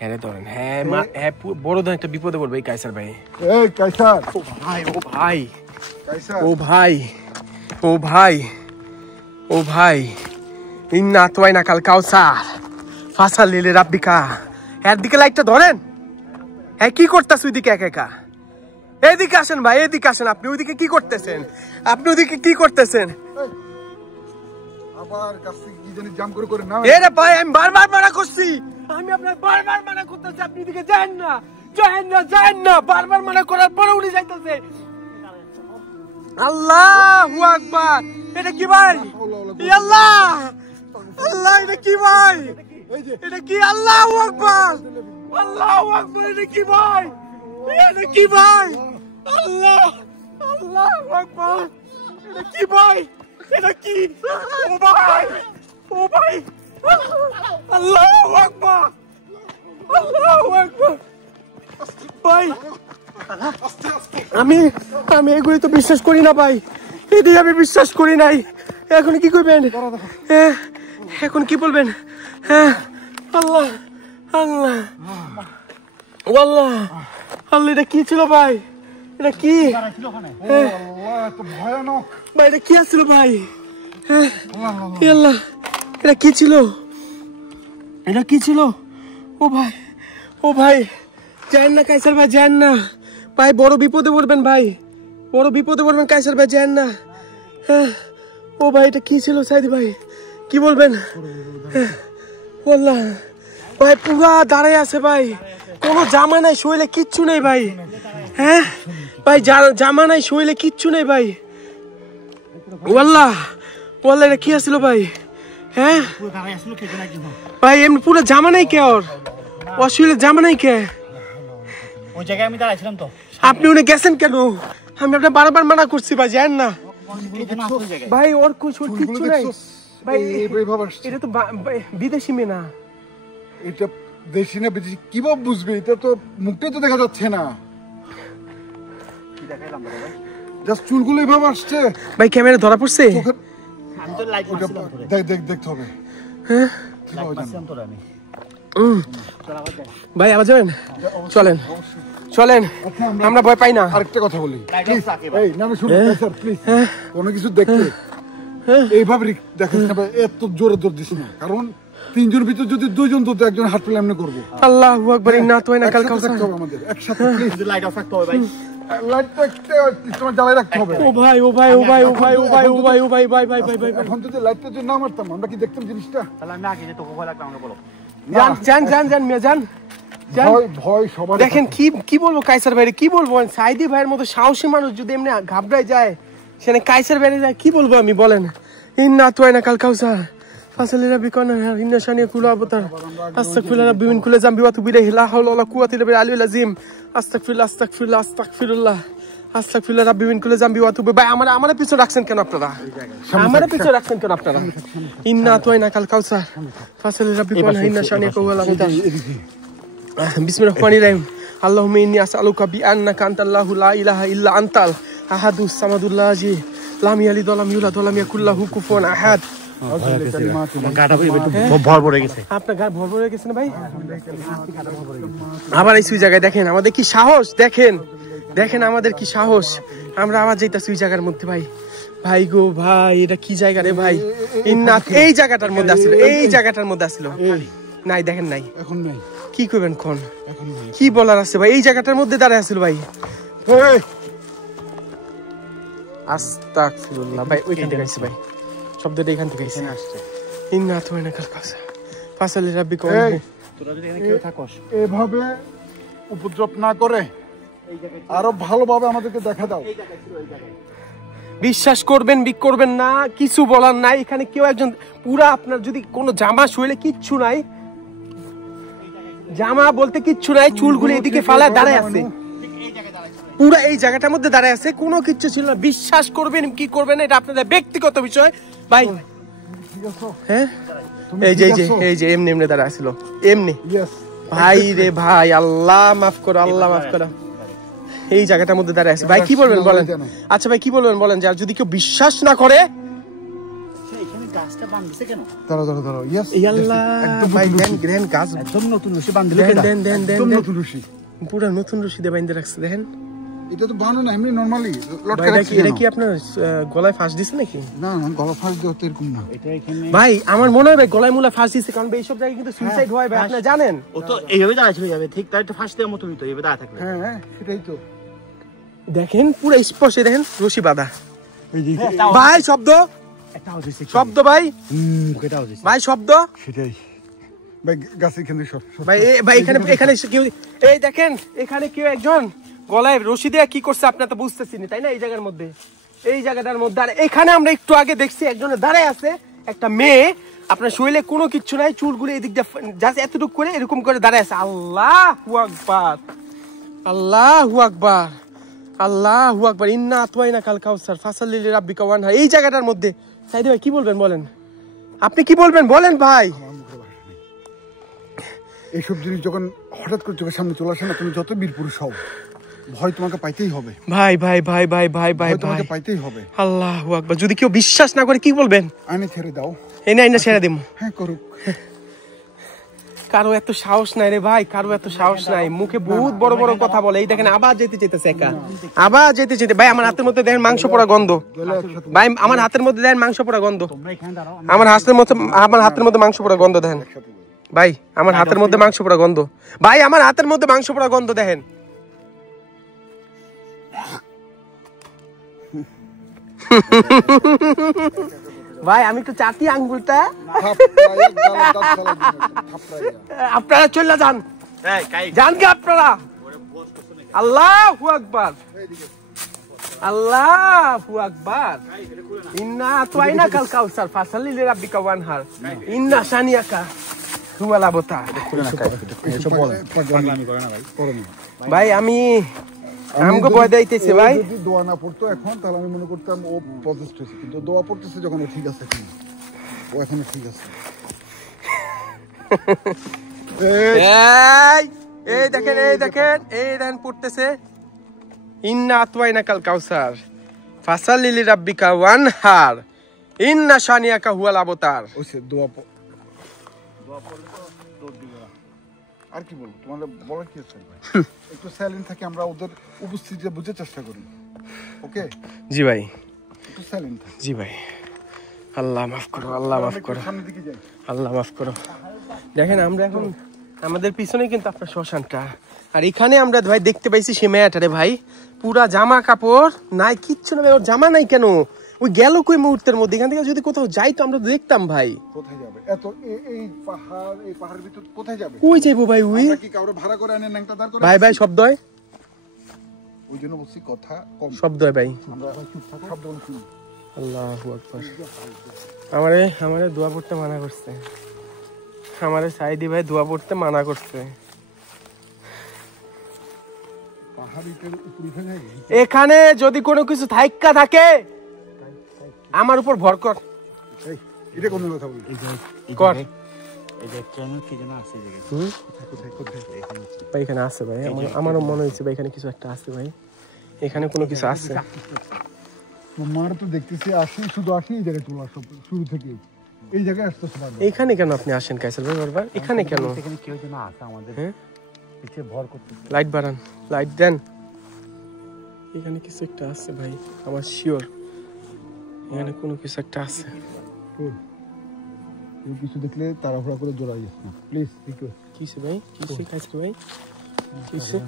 হেরে ধরেন। হ্যাঁ হ্যাঁ বড় ধরনের একটা বিপদে পড়বে এই কাইসার ভাই। এই কাইসার, ও ভাই, ও ভাই, কাইসার, ও ভাই, ও ভাই, ও ভাই, ইন্না তোয়াইনা কাল কাউসার ফাসাল লিলে রাব্বিকা। এর দিকে লাইটটা ধরেন। হ্যাঁ কি করতেছ ওইদিকে একা একা? এদিকে আসেন ভাই, এদিকে আসেন। আপনি ওইদিকে কি করতেছেন? আপনি ওইদিকে কি করতেছেন? আবার কাছে কি জানি জাম করে না। এরে ভাই আমি বারবার মানা করছি, আমি আপনার বারবার মানা করতেছি, আপনি এদিকে যান না, যান না, যান না। বারবার মানা করার পরে উনি যাইতেছে। আল্লাহু আকবার। এটা কি ভাই? আল্লাহ, আল্লাহ, এটা কি ভাই? এটা কি? আল্লাহু আকবার, আল্লাহু আকবার। এটা কি ভাই? এটা কি ভাই? আল্লাহ, আল্লাহু আকবার। এটা কি ভাই? এটা কি? ও ভাই, ও ভাই, আল্লাহু আকবার, আল্লাহু আকবার। ভাই আমি আমি এগুলি তো বিশ্বাস করি না ভাই, এদিকে আমি বিশ্বাস করি নাই। এখন কি করবেন? এখন কি বলবেন? হ্যাঁ আল্লাহ, আল্লাহ, আল্লাহ, আল্লাহ, এটা কি ছিল ভাই? এটা কি? ভয়ানক ভাই এটা কি আসছিল ভাই? হ্যাঁ আল্লাহ, এটা কি ছিল? এটা কি ছিল? ও ভাই, ও ভাই, যান না কাইসার ভাই, যান না ভাই, বড় বিপদে পড়বেন ভাই, বড় বিপদে পড়বেন কাইসার ভাই, যান না। হ্যাঁ ও ভাই এটা কি ছিল সাইদি ভাই? কি বলবেন? আল্লাহ ভাই পুরা দাঁড়ায় আছে ভাই, কোনো জামা নাই, শরীরে কিচ্ছু নেই ভাই। হ্যাঁ ভাই জামা নাই, শরীরে কিচ্ছু নেই ভাই। আল্লাহ, আল্লাহ এটা কি আসছিল ভাই? হ্যাঁ ভাই এমনি পুরো জামা নাই কে? ওর শরীরে জামা নাই কে? ওই জায়গায় আমি দাঁড়াইছিলাম তো। আপনি উনি গেছেন কেন? আমি আপনার বারবার মানা করছি ভাই, যান না ভাই, ওর কিচ্ছু নাই ভাই। এটা তো বিদেশি মেয়ে না। এটা দেশি না বিদেশি কিভাবে বুঝবে? এটা তো মুখটাই তো দেখা যাচ্ছে না। কি দেখাইলাম ভাই? জাস্ট চুলগুলো এভাবে আসছে ভাই, ক্যামেরা ধরা পড়ছে। আমি তো লাইট মারছিলাম তোরে। দেখতে হবে। হ্যাঁ লাইট মারছিলাম তোরে আমি। ভাই আবার যাবেন? চলেন চলেন, আমরা ভয় পাই না। আরেকটা কথা বলি, লাইট অফ রাখে ভাই। এই না না শুনুন স্যার প্লিজ, কোনো কিছু দেখতে এইভাবে দেখিস না ভাই, এত জোরে দৌড় দিস না, কারণ 3 জনের ভিতর যদি 2 জন তো একজন হার্ট ফেল এমনি করবো। আল্লাহু আকবার, ইন্না তোয়াইনা কাল কাউসার। আমাদের একসাথে প্লিজ লাইট অফ রাখতে হবে ভাই। লাইটটা তোমার জ্বালায় রাখতে হবে। ও ভাই, ও ভাই, ও ভাই, ও ভাই, ও ভাই, ও ভাই, ও ভাই, ভাই ভাই ভাই ভাই। এখন যদি লাইটটা যদি না মারতাম আমরা কি দেখতাম জিনিসটা? তাহলে আমি আগে যে তোকে ভয় লাগতো আমাকে বলো। যান যান যান যান মেয়ে যান। ভয় সবার। দেখেন কি বলবো কাইসার ভাইরে, কি বলবো? সাইদি ভাইয়ের মতো সাহসী মানুষ যদি এমনি ঘাবড়ায় যায়, সেখানে কাইসার ভাইরে যায়, কি বলবো আমি বলেন? ইন্না তোয়াইনা কাল কাউসার ফাসালি রাব্বিকানা ইন্না শানিয়া কুলা আবতার আস্তাগফিরুল্লাহ রাব্বি মিন কুল্লি যামবি ওয়া তুবু ইলাইহি লা হাওলা ওয়ালা কুওয়াতা ইল্লা বিল আলিয়্যিল আযীম আস্তাগফিরুল্লাহ আস্তাগফিরুল্লাহ আস্তাগফিরুল্লাহ আস্তাগফিরুল্লাহ রাব্বি মিন কুল্লি যামবি ওয়া তুবু। ভাই আমার পিছনে রাখছেন কেন আপনারা? আমার পিছনে রাখছেন কেন আপনারা? ইন্না তোয়াইনা কাল কাউসার ফাসালি রাব্বিকানা ইন্না শানিয়া কুলা আবতার। বিসমিল্লাহির রহমানির রহিম। আল্লাহুম্মা ইন্নী আসআলুকা বিআন্নাকা আনতাল্লাহু লা ইলাহা ইল্লা আনতাল আহাদুস সামাদুল্লাহি লাম ইয়ালিদ ওয়া লাম ইউলাদ ওয়া লাম ইয়াকুল লাহু কুফুয়ান আহাদ। ভর ভরে গেছে। আপনার গা ভর ভরে গেছে না ভাই? আবার এই সুই জায়গায় দেখেন আমাদের কি সাহস, দেখেন দেখেন আমাদের কি সাহস। আমরা আবার যাইতাছি ওই জায়গার মধ্যে ভাই, ভাই গো ভাই, এটা কি জায়গা রে ভাই? ইন্নাত এই জায়গাটার মধ্যে আসছিল, এই জায়গাটার মধ্যে আসছিল। নাই দেখেন নাই, এখন নাই, কি করবেন কোন? এখন নাই। কি বলার আছে ভাই? এই জায়গাটার মধ্যে দাঁড়ায় আছিল ভাই। আস্তাগফিরুল্লাহ ভাই, ওইখান থেকে আসছে ভাই, শব্দটা এখান থেকে আসছে। ইন্নাত ওয়া ইন্না ইলাইহি রাজিউন। ফাসালি রাব্বিকা ওয়া তোরা যদি এখানে কেউ থাকস, এভাবে উপদ্রব না করে আরো ভালোভাবে আমাদেরকে দেখা দাও। বিশ্বাস করবেন করবেন না, কিছু বলার নাই। এখানে কেউ একজন পুরা আপনার যদি কোনো জামা শরীরে কিচ্ছু নাই, জামা বলতে কিচ্ছু নাই, চুলগুলো এদিকে ফালা দাঁড়ায় আছে, পুরা এই জায়গাটার মধ্যে দাঁড়ায় আছে, কোনো কিচ্ছু ছিল না। বিশ্বাস করবেন কি করবেন এটা আপনাদের ব্যক্তিগত বিষয় ভাই। হ্যাঁ এই যে এমনি এমনি দাঁড়ায় ছিল, এমনি ভাই রে ভাই, আল্লাহ মাফ করো, আল্লাহ মাফ করো। এই জায়গাটার মধ্যে দাঁড়ায় আছে ভাই, কি বলবেন বলেন? আচ্ছা ভাই কি বলবেন বলেন, যে আর যদি কেউ বিশ্বাস না করে এখানে গাছটা বাঁধছে কেন? দাঁড়াও ইয়েস এই আল্লাহ ভাই, দেন গাছ একদম নতুন রশি বাঁধলে, দেন একদম নতুন রশি, পুরো নতুন রশি দিয়ে বাঁধে রাখছে। দেখেন এটা তো বানানো না, এমনি নরমালি লটকে ভাই, রাখছি। এটা কি আপনার গলায় ফাঁস দিছে নাকি? না গলা ফাঁস দেওয়া তো এরকম না এটা এখানে ভাই আমার মনে হয় ভাই গলায় মুলা ফাঁস দিছে, কারণ এইসব জায়গায় কিন্তু সুইসাইড হয় ভাই, আপনি জানেন। ও তো এইভাবে দাঁড়ায় চলে যাবে, ঠিক তাই তো ফাঁস দেওয়ার মতো হইতো এইভাবে দাঁড়ায় থাকলে। হ্যাঁ সেটাই তো। দেখেন পুরো স্পর্শে দেখেন রশি বাঁধা ভাই, শব্দ শব্দ ভাই, ভাই শব্দ সেটাই ভাই, গাছের কেন্দ্রে সব ভাই। ভাই এখানে এখানে কেউ, এই দেখেন এখানে কেউ একজন গলায় রশি দিয়ে কি করছে আপনি তো বুঝতেছেন তাই না? এই জায়গার মধ্যে, এই জায়গাটার মধ্যে। আর এখানে আমরা একটু আগে দেখছি একজনের দাঁড়ায় আছে, একটা মেয়ে, আপনার শরীরে কোনো কিচ্ছু নাই, চুলগুলো এদিক দিয়ে জাস্ট এতটুকু করে এরকম করে দাঁড়ায় আছে। আল্লাহু আকবার, আল্লাহু আকবার, আল্লাহু আকবার। ইন্না আতওয়াইনা কাল কাউসার ফাসাল্লি লিরাব্বিকা ওয়ানহার। এই জায়গাটার মধ্যে সাইদি ভাই কি বলবেন বলেন? আপনি কি বলবেন বলেন ভাই? এইসব জিনিস যখন হঠাৎ করে চোখের সামনে চলে আসে না, তুমি যত বীর পুরুষ হও, ভয় তোমাকে পাইতেই হবে ভাই ভাই ভাই ভাই ভাই ভাই তোমাকে পাইতেই হবে। আল্লাহু আকবার। যদি কেউ বিশ্বাস না করে কি বলবেন? আইনে ছেড়ে দাও, এই না ছেড়ে দিমু। হ্যাঁ করুক। কারো এত সাহস নাই রে ভাই, কারো এত সাহস নাই, মুখে বহুত বড় বড় কথা বলে। এই দেখেন আবার যেতে যেতেছে একা, আবার যেতে যেতে ভাই আমার হাতের মধ্যে দেখেন মাংস পোড়া গন্ধ ভাই, আমার হাতের মধ্যে দেখেন মাংস পোড়া গন্ধ, আমার হাতের মধ্যে মাংস পোড়া গন্ধ দেখেন ভাই, আমার হাতের মধ্যে মাংস পোড়া গন্ধ ভাই, আমার হাতের মধ্যে মাংস পোড়া গন্ধ দেখেন। ভাই আমি একটু চাটি আঙ্গুলটা, আপনারা চলে যান, যান কে আপনারা। আল্লাহু আকবার, আল্লাহু আকবার। ইন্না আতওয়াইনা কাল কাউসার ফাসাল্লি লিরাব্বিকা ওয়ানহার ইন্না শানিয়াকা হুয়াল আবতার। ভাই আমি আমগো ভয় দিতেছে ভাই। যদি দোয়া না পড়তো এখন, তাহলে আমি মনে করতাম ও পজিটিভ হয়েছে, কিন্তু দোয়া পড়তেছে যখন ও ঠিক আছে, এখন ও এখনো ঠিক আছে। এই দেখেন এই দেখেন এই দেখেন পড়তেছে ইন্না আতওয়াইনা কাল কাউসার ফাসাল্লি লিরাব্বিকা ওয়ানহার ইন্না শানিয়াকা হুয়াল আবতার। ওইসে দোয়া পড়লে তো দৌড় দিবে না। আর কি বলবো, তোমাদের বলার কি আছে ভাই? একটু সাইলেন্ট থাকি, আমরা ওদের উপস্থিতিটা বুঝার চেষ্টা করি। ওকে জি ভাই, একটু সাইলেন্ট থাকি। জি ভাই। আল্লাহ মাফ করো, আল্লাহ মাফ করো, সামনের দিকে যাই। আল্লাহ মাফ করো। দেখেন আমরা এখন আমাদের পিছনে কিন্তু আপনার শ্মশানটা, আর এখানে আমরা ভাই দেখতে পাইছি সে মেয়েটারে ভাই, পুরা জামা কাপড় নাই, কিচ্ছু না ভাই, ওর জামা নাই কেন, ওই গেল কই মুহূর্তের মধ্যে। এখান থেকে যদি কোথাও যাই তো আমরা দেখতাম ভাই। কোথায় যাবে এত এই পাহাড়ের ভিতর কোথায় যাবে? কই যাইবো ভাই? ওই কি কাউরে ভাড়া করে আনে ন্যাংটা দাঁড় করে? ভাই ভাই শব্দ হয়, ওই জন্য বলছি কথা কম শব্দ হয় ভাই। আমরা চুপ থাকি, শব্দ শুনি। আল্লাহু আকবার। আমারে দোয়া পড়তে মানা করছে, আমারে সাইদি ভাই দোয়া পড়তে মানা করছে। এখানে যদি কোনো কিছু থাইক্কা থাকে আমার উপর ভর কর। এটা কোন কথা বলি কর। এই যে কেন কি যেন আছে এই জায়গায়, কোথায় ভাই এখানে আছে ভাই, আমারও মনে হচ্ছে ভাই এখানে কিছু একটা আছে ভাই, এখানে কোনো কিছু আছে। তোমার তো দেখতেছি আসি, শুধু আসি এই জায়গায় চলে আসো শুরু থেকে, এই জায়গায় আসতে সবাই। এখানে কেন আপনি আসেন কাইসার ভাই বারবার? এখানে কেন? এখানে কেউ যেন আছে আমাদের পিছে ভর করতে। লাইট বাড়ান, লাইট দেন। এখানে কিছু একটা আছে ভাই, আমার শিওর। এখানে কোনো কিছু একটা আছে। কেউ কিছু দেখলে তাড়াহুড়া করে দৌড়াইস না প্লিজ। কিসে ভাই, কিসে কাইসার ভাই, কিসে?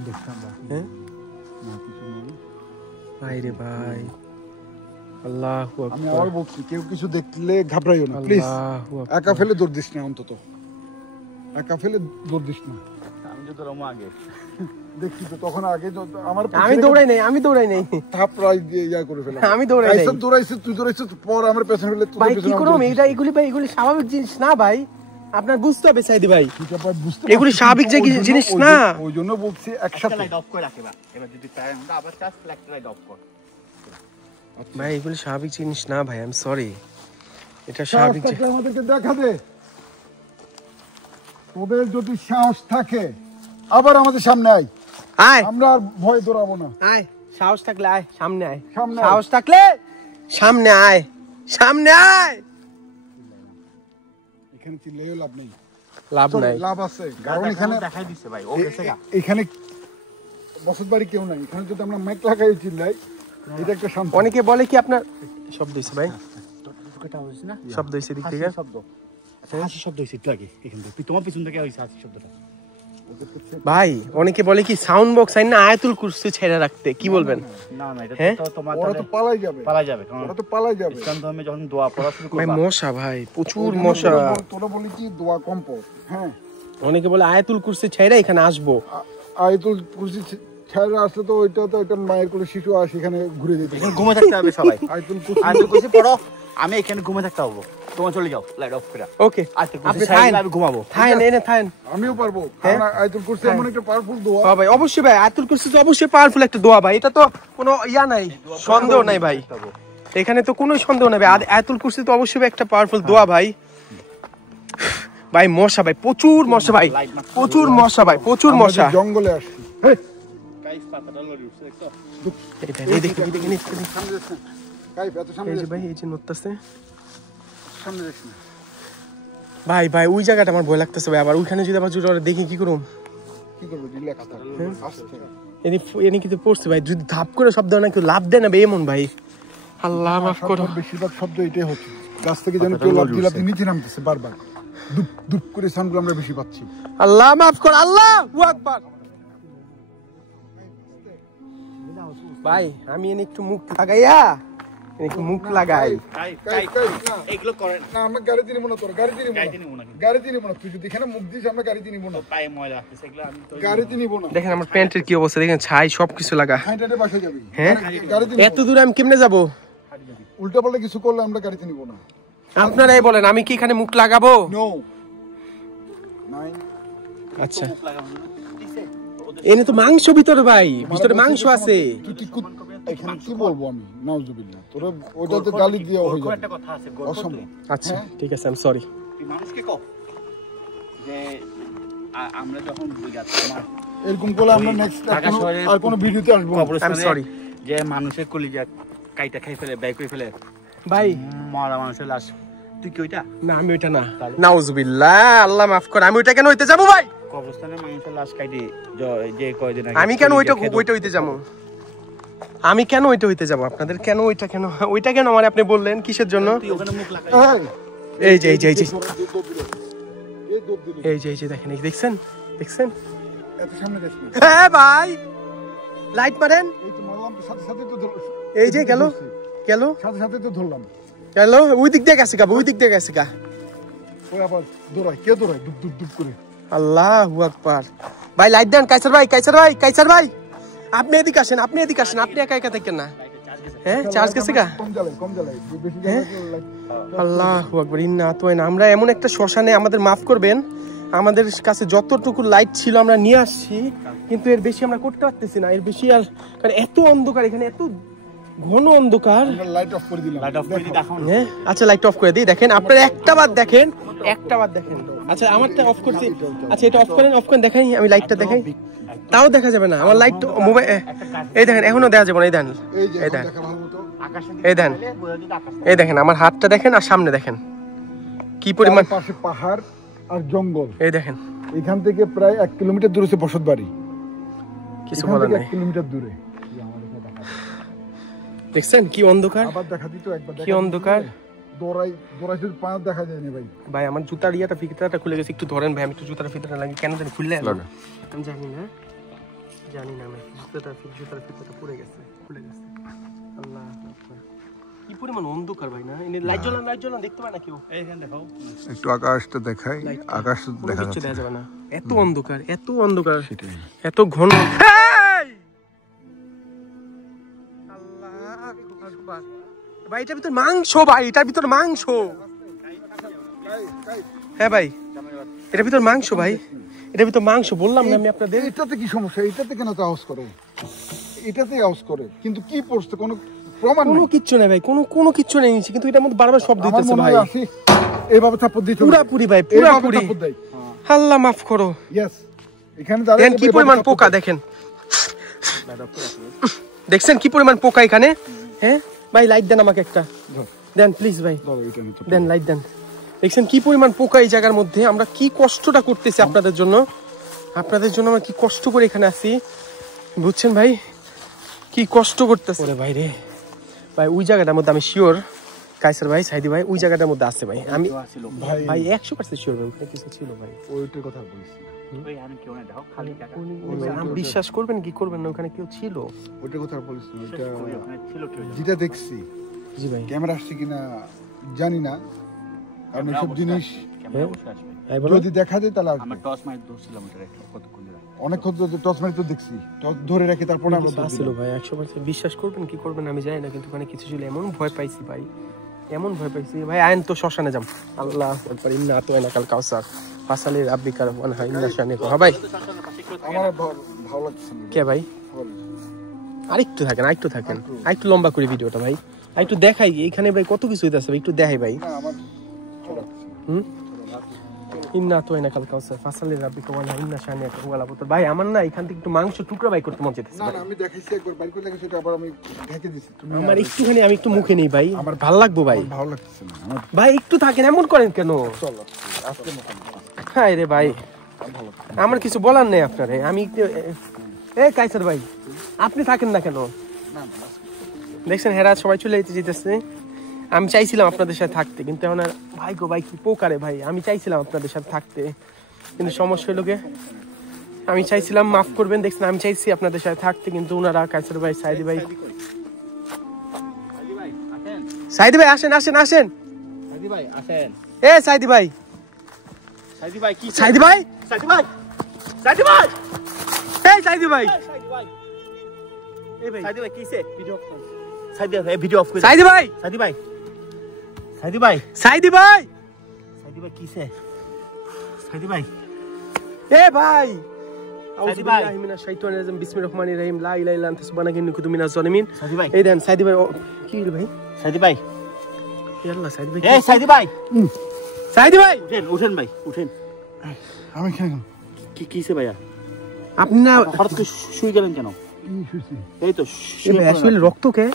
হ্যাঁ ভাই রে ভাই, আল্লাহু আকবার। আমি আবার বলছি, কেউ কিছু দেখলে ঘাবড়াইও না প্লিজ। একা ফেলে দৌড় দিস না, অন্তত একা ফেলে দৌড় দিস না। আমি তো দৌড়াবো আগে, দেখছি তো তখন আগে আমার আমি দৌড়াই নাই থাপড়াই দিয়ে ইয়া করে ফেলা। আমি দৌড়াই নাই। তুই দৌড়াইছিস পর আমার পেছনে ফেলে ভাই কি করব এগুলি ভাই, এগুলি স্বাভাবিক জিনিস না ভাই, আপনার বুঝতে হবে সাইদি ভাই, এগুলি স্বাভাবিক জিনিস না। ওই জন্য বলছি একসাথে লাইট অফ করে রাখে বা এবার যদি পারে আমরা আবার জাস্ট লাইট অফ কর ভাই, এগুলি স্বাভাবিক জিনিস না ভাই, আই এম সরি। এটা স্বাভাবিক আমাদেরকে দেখা দে, তোদের যদি সাহস থাকে আবার আমাদের সামনে আয়। আমরা আর ভয় দৌড়াবো না। আয়, সাহস থাকলে আয়, সামনে আয়, সামনে সাহস থাকলে সামনে আয়, সামনে আয়। এখানে চিল্লাইও লাভ নেই, লাভ আছে, কারণ এখানে দেখাই দিছে ভাই, ও গেছে গা। এখানে বসত বাড়ি কেউ নাই, এখানে যদি আমরা মাইক লাগাই চিল্লাই এটা একটা শান্তি। অনেকে বলে কি আপনার শব্দ হইছে ভাই, কথা হইছে না, শব্দ হইছে দিক থেকে, শব্দ হাসি শব্দ হইছে একটু আগে, এখান থেকে তোমার পিছন থেকে হইছে হাসি শব্দটা ভাই। অনেকে বলে কি সাউন্ড বক্স আইন না আয়াতুল কুরসি ছেড়ে রাখতে, কি বলবেন? না না, এটা হ্যাঁ? তো তোমার ওরা তো পালাই যাবে, কারণ ওরা তো পালাই যাবে। ইসলাম ধর্মে যখন দোয়া পড়া শুরু ভাই করবা, মশা ভাই, প্রচুর মশা। তোরা বলি কি দোয়া কম পড়। হ্যাঁ, অনেকে বলে আয়াতুল কুরসি ছেড়ে এখানে আসবো। আয়াতুল কুরসি ছেড়ে আসলে তো ওইটা তো একটা মায়ের কোলে শিশু আর সেখানে ঘুরে যেতে এখানে ঘুমে থাকতে হবে সবাই। আয়াতুল আয়াতুল কুরসি পড়ো, আমি এখানে ঘুমে থাকতে হবো, তোমার চলে যাও লাইট অফ করে। ওকে, আয়াতুল আপনি কুরসি থাকেন, আমি ঘুমাবো। থাকেন এনে থাকেন। আমিও পারবো, কারণ আয়াতুল কুরসি এমন একটা পাওয়ারফুল দোয়া। হ্যাঁ ভাই, অবশ্যই ভাই, আয়াতুল কুরসি তো অবশ্যই পাওয়ারফুল একটা দোয়া ভাই, এটা তো কোনো ইয়া নাই, সন্দেহ নাই ভাই, এখানে তো কোনো সন্দেহ নাই ভাই। আয়াতুল কুরসি তো অবশ্যই একটা পাওয়ারফুল দোয়া ভাই। ভাই মশা ভাই, প্রচুর মশা ভাই, প্রচুর মশা ভাই, প্রচুর মশা। জঙ্গলে আসছি, গাইস পাতাটা লড়ি উঠছে দেখছো? এই দেখি সামনে যাস না কাইফ, এত সামনে এই যে যাস ভাই, এই যে নড়তাছে সামনে যাস না ভাই। ভাই ওই জায়গাটা আমার ভয় লাগতেছে ভাই, আবার ওইখানে যদি আবার জুড়ে দেখি কি করুম? কি করবো, রিল্যাক্স থাক, আস্তে এনি কিন্তু পড়ছে ভাই, যদি ধাপ করে শব্দ না কেউ লাভ দেয় না ভাই, এমন ভাই। আল্লাহ মাফ করো। বেশিরভাগ শব্দ এটাই হচ্ছে, গাছ থেকে যেন কেউ লাফ দিয়ে নিচে নামতেছে বারবার, দুপ দুপ করে সাউন্ডগুলো আমরা বেশি পাচ্ছি। আল্লাহ মাফ কর, আল্লাহু আকবার। ভাই আমি এনে একটু মুখ লাগাইয়া, একটু মুখ লাগাই। এগুলো করেন না, আমরা গাড়িতে নিব না, তোর গাড়িতে নিব না, গাড়িতে নিব না। তুই যদি এখানে মুখ দিস আমরা গাড়িতে নিব না, পায়ে ময়লা আছে সেগুলো আমি তো গাড়িতে নিব না। দেখেন আমার প্যান্টের কি অবস্থা, দেখেন ছাই সবকিছু লাগা। হাইটাতে বাসা যাবি, হ্যাঁ গাড়িতে এত দূরে আমি কেমনে যাবো? উল্টা পাল্টা কিছু করলে আমরা গাড়িতে নিব না। আপনারাই বলেন, আমি কি এখানে মুখ লাগাবো? নো নাই। আচ্ছা, মুখ লাগানো দিছে এনে তো মাংস ভিতরে ভাই, ভিতরে মাংস আছে। তুই কি এখানে কি বলবো আমি, নাউজুবিল্লাহ। তোর ওটাতে গালি দিয়ে হয়ে যাবে, একটা কথা আছে অসম্ভব। আচ্ছা ঠিক আছে, আমি সরি। তুই মানুষকে কও যে আমরা যখন যাচ্ছি এরকম করলে আমরা নেক্সট ঢাকা শহরে আর কোনো ভিডিওতে আসবো না। I'm sorry. যে মানুষের কলিজা কাইটা খাই ফেলে ব্যয় করে ফেলে ভাই মরা মানুষের লাশ, তুই কি ওইটা? না আমি ওইটা না, নাউজুবিল্লাহ, আল্লাহ মাফ করে। আমি ওইটা কেন হইতে যাবো ভাই? কবরস্থানে মানুষের লাশ কাইটি যে কয়দিন আগে আমি কেন ওইটা হইতে যাবো? আমি কেন ওইটা হইতে যাবো? আপনাদের কেন ওইটা কেন আমার আপনি বললেন কিসের জন্য? তুই ওখানে মুখ লাগাই এই যে দেখেন, এই দেখছেন এত সামনে যাস না। হ্যাঁ ভাই, লাইট মারেন। এই তো মারলাম, সাথে সাথে তো এই যে গেল সাথে সাথে তো ধরলাম। ওই দিক দিয়ে গেছে গা। ওই আবার দৌড়ায়, কে দৌড়ায় দুপ দুপ দুপ করে। আল্লাহু আকবার। ভাই লাইট দেন, কাইসার ভাই আপনি এদিকে আসেন, আপনি একা থাকেন না। হ্যাঁ চার্জ গেছে গা। কম জ্বালায় বেশি জ্বালায়। আল্লাহু আকবার। আমরা এমন একটা শ্মশানে, আমাদের মাফ করবেন, আমাদের কাছে যতটুকু লাইট ছিল আমরা নিয়ে আসছি, কিন্তু এর বেশি আমরা করতে পারতেছি না, এর বেশি আর, কারণ এত অন্ধকার এখানে, এত ঘন অন্ধকার। আমরা লাইট অফ করে দিলাম, লাইট অফ করে দেখাও না। হ্যাঁ আচ্ছা, লাইট অফ করে দিই। দেখেন আপনারা একটা বার দেখেন। আচ্ছা আমারটা অফ করছি। আচ্ছা এটা অফ করেন, দেখাই আমি লাইটটা দেখাই। তাও দেখা যাবে না আমার লাইট মোবাইল। এই দেখেন এখনো দেখা যাবে না। এই দেখেন আমার হাতটা দেখেন, আর সামনে দেখেন কি পরিমাণ পাশে পাহাড় আর জঙ্গল। এই দেখেন এখান থেকে প্রায় 1 কিলোমিটার দূরে বসত বাড়ি, কিছু বলার নাই। 1 কিলোমিটার দূরে। দেখছেন কি অন্ধকার, আবার দেখা দিত একবার, কি অন্ধকার। দৌড়াই শুধু পা দেখা যায়নি ভাই। ভাই আমার জুতার ফিতাটা খুলে গেছে, একটু ধরেন ভাই, আমি একটু জুতার ফিতাটা লাগি, কেন জানি খুললে আমি জানি না আমি জুতার ফিতাটা খুলে গেছে। আল্লাহ কি পরিমাণ অন্ধকার ভাই না, লাইট জ্বলান দেখতে পায় না কেউ। এইখানে দেখো একটু আকাশটা দেখাই, আকাশ তো দেখা যাবে না, এত অন্ধকার এত ঘন। ভাই এটার ভিতর মাংস, হ্যাঁ ভাই এটার ভিতর মাংস, ভাই এটার ভিতর মাংস, বললাম না আমি আপনাদের। এটাতে কি সমস্যা? এটাতে কেন তো আওয়াজ করে? এটাতেই আওয়াজ করে, কিন্তু কি পড়ছে কোনো প্রমাণ নেই, কোনো কিচ্ছু নেই ভাই, কোনো কিচ্ছু নেই, কিন্তু এটার মধ্যে বারবার শব্দ হইতেছে ভাই। এইভাবে থাপ্পড় দিতে পুরাপুরি ভাই, পুরাপুরি। আল্লাহ মাফ করো। ইয়েস, এখানে দাঁড়ান কি পরিমাণ পোকা দেখেন, দেখছেন কি পরিমাণ পোকা এখানে। হ্যাঁ ভাই লাইট দেন আমাকে একটা, দেন প্লিজ ভাই, দেন লাইট দেন। দেখছেন কি পরিমাণ পোকা এই জায়গার মধ্যে। আমরা কি কষ্টটা করতেছি আপনাদের জন্য আমরা কি কষ্ট করে এখানে আছি, বুঝছেন ভাই, কি কষ্ট করতেছে ভাই রে। ভাই ওই জায়গাটার মধ্যে আমি শিওর, কায়সার ভাই, সাইদি ভাই, ওই জায়গাটার মধ্যে আছে ভাই, আমি ভাই 100% শিওর ভাই, ওখানে কিছু ছিল ভাই। ওইটার কথা বলছি, বিশ্বাস করবেন কি করবেন না, ওখানে কেউ ছিল, ওইটার কথা বলছি। যেটা দেখছি, জি ভাই, ক্যামেরা আসছে কিনা জানি না, কারণ এইসব জিনিস যদি দেখা যায় তাহলে আমার টস মাইট ধরছিলাম কতক্ষণ অনেকক্ষণ টস মারি তো দেখছি, টস ধরে রাখি, তারপরে আমরা ছিল ভাই 100%। বিশ্বাস করবেন কি করবেন আমি জানি না, কিন্তু ওখানে কিছু ছিল। এমন ভয় পাইছি ভাই, ভাই আইন তো শ্মশানে যাম। আল্লাহ আকবার, ইন্না আতাইনা কাল কাউসার ফাসালির আব্বিকার ওয়ানহা ইন্না শানিকা। হ্যাঁ ভাই, আমার ভালো লাগছে কে ভাই, আরেকটু থাকেন, আরেকটু লম্বা করে ভিডিওটা ভাই, আরেকটু দেখাই এখানে ভাই কত কিছু হইতাছে ভাই, একটু দেখাই ভাই। আমার ভালো লাগছে। ইন্না আতাইনা কাল কাউসার ফাসালির আব্বিকা ওয়ানহা ইন্না শানিকা ওয়ালা পুত্র। ভাই আমার না এখান থেকে একটু মাংস টুকরা ভাই করতে মন চাইতেছে। না আমি দেখাইছি একবার, বাইর করে দেখাইছি, এটা আবার আমি ঢেকে দিছি। আমার একটুখানি, আমি একটু মুখে নেই ভাই, আমার ভালো লাগবে ভাই। ভালো লাগছে না আমার ভাই, একটু থাকেন, এমন করেন কেন? চলো আজকে হ্যাঁ রে ভাই, আমার কিছু বলার নেই আপনারে। আমি কায়সার ভাই, আপনি থাকেন না কেন? দেখছেন হেরা সবাই চলে যেতেছে। আমি চাইছিলাম আপনাদের সাথে থাকতে, কিন্তু এখন আর ভাই গো ভাই, কি পোকারে ভাই, আমি চাইছিলাম আপনাদের সাথে থাকতে, কিন্তু সমস্যা হলো গে, আমি চাইছিলাম, মাফ করবেন, দেখছেন আমি চাইছি আপনাদের সাথে থাকতে, কিন্তু ওনারা, কায়সার ভাই, সাইদি ভাই আসেন। এ সাইদি ভাই, কি সাইদি ভাই, এই সাইদি ভাই, কিসে ভিডিও অফ করে সাইদি ভাই, কিসে এ ভাই, সাইদি ভাই, বিসমিল্লাহির রহমানির রহিম, লা ইলাহা ইল্লা আনতা সুবহানাকা ইন্নী কুনতু মিনাজ জালিমিন। সাইদি ভাই, এই দেন সাইদি ভাই, কি হলো ভাই, সাইদি ভাই, আল্লাহ সাইদি ভাই, এই সাইদি ভাই, উঠেন ভাই, উঠেন। আমি কেন কিসে ভাইয়া আপনি না হঠাৎ করে শুয়ে গেলেন কেন? এই তো আসলে রক্ত কে,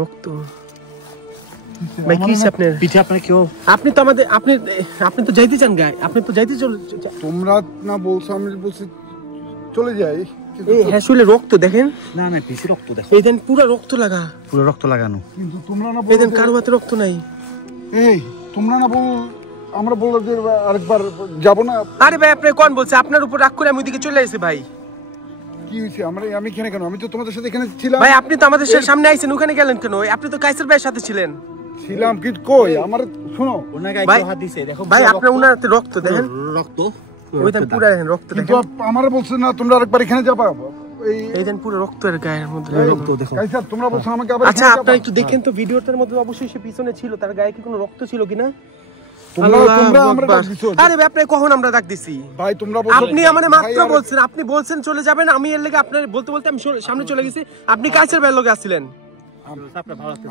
রক্ত ভাই, কি আপনার পিঠে আপনার কেউ, আপনি তো আমাদের, আপনি তো যাইতে চান গায়ে, আপনি তো যাইতে তোমরা না বলছো, আমি বলছি চলে যাই। আসলে রক্ত দেখেন, না বেশি রক্ত দেখো, এই দেন পুরো রক্ত লাগানো, কিন্তু তোমরা না এই দেন কারো হাতে রক্ত নাই। এই তোমরা না আমরা বললাম যে আরেকবার যাব না। আরে ভাই আপনি কোন বলছে, আপনার উপর রাগ করে আমি ওইদিকে চলে এসেছি ভাই। কি হয়েছে? আমি এখানে কেন? আমি তো তোমাদের সাথে এখানে ছিলাম ভাই। আপনি তো আমাদের সামনে আইছেন, ওখানে গেলেন কেন? আপনি তো কায়সার ভাইয়ের সাথে ছিলেন। কিন্তু কই আমার, শোনো ওনার গায়ে হাত দিছে, দেখো ভাই, আপনার ওনার হাতে রক্ত দেখেন, রক্ত ওই দেন পুরো দেখেন রক্ত দেখেন। কিন্তু আমারে বলছো না তোমরা আরেকবার এখানে যাবা, এই দেন পুরো রক্তের গায়ের মধ্যে রক্ত দেখো। কাইসার তোমরা বলছো আমাকে আবার, আচ্ছা আপনারা একটু দেখেন তো ভিডিওটার মধ্যে, অবশ্যই সে পিছনে ছিল, তার গায়ে কি কোনো রক্ত ছিল কিনা? তোমরা আমরা ডাক দিছো। আরে ভাই আপনি কখন আমরা ডাক দিছি ভাই? তোমরা বলছো, আপনি আমারে মাত্র বলছেন, আপনি বলছেন চলে যাবেন, আমি এর লাগি আপনার বলতে আমি সামনে চলে গেছি, আপনি কায়সার ভাইয়ের লগে আসছিলেন।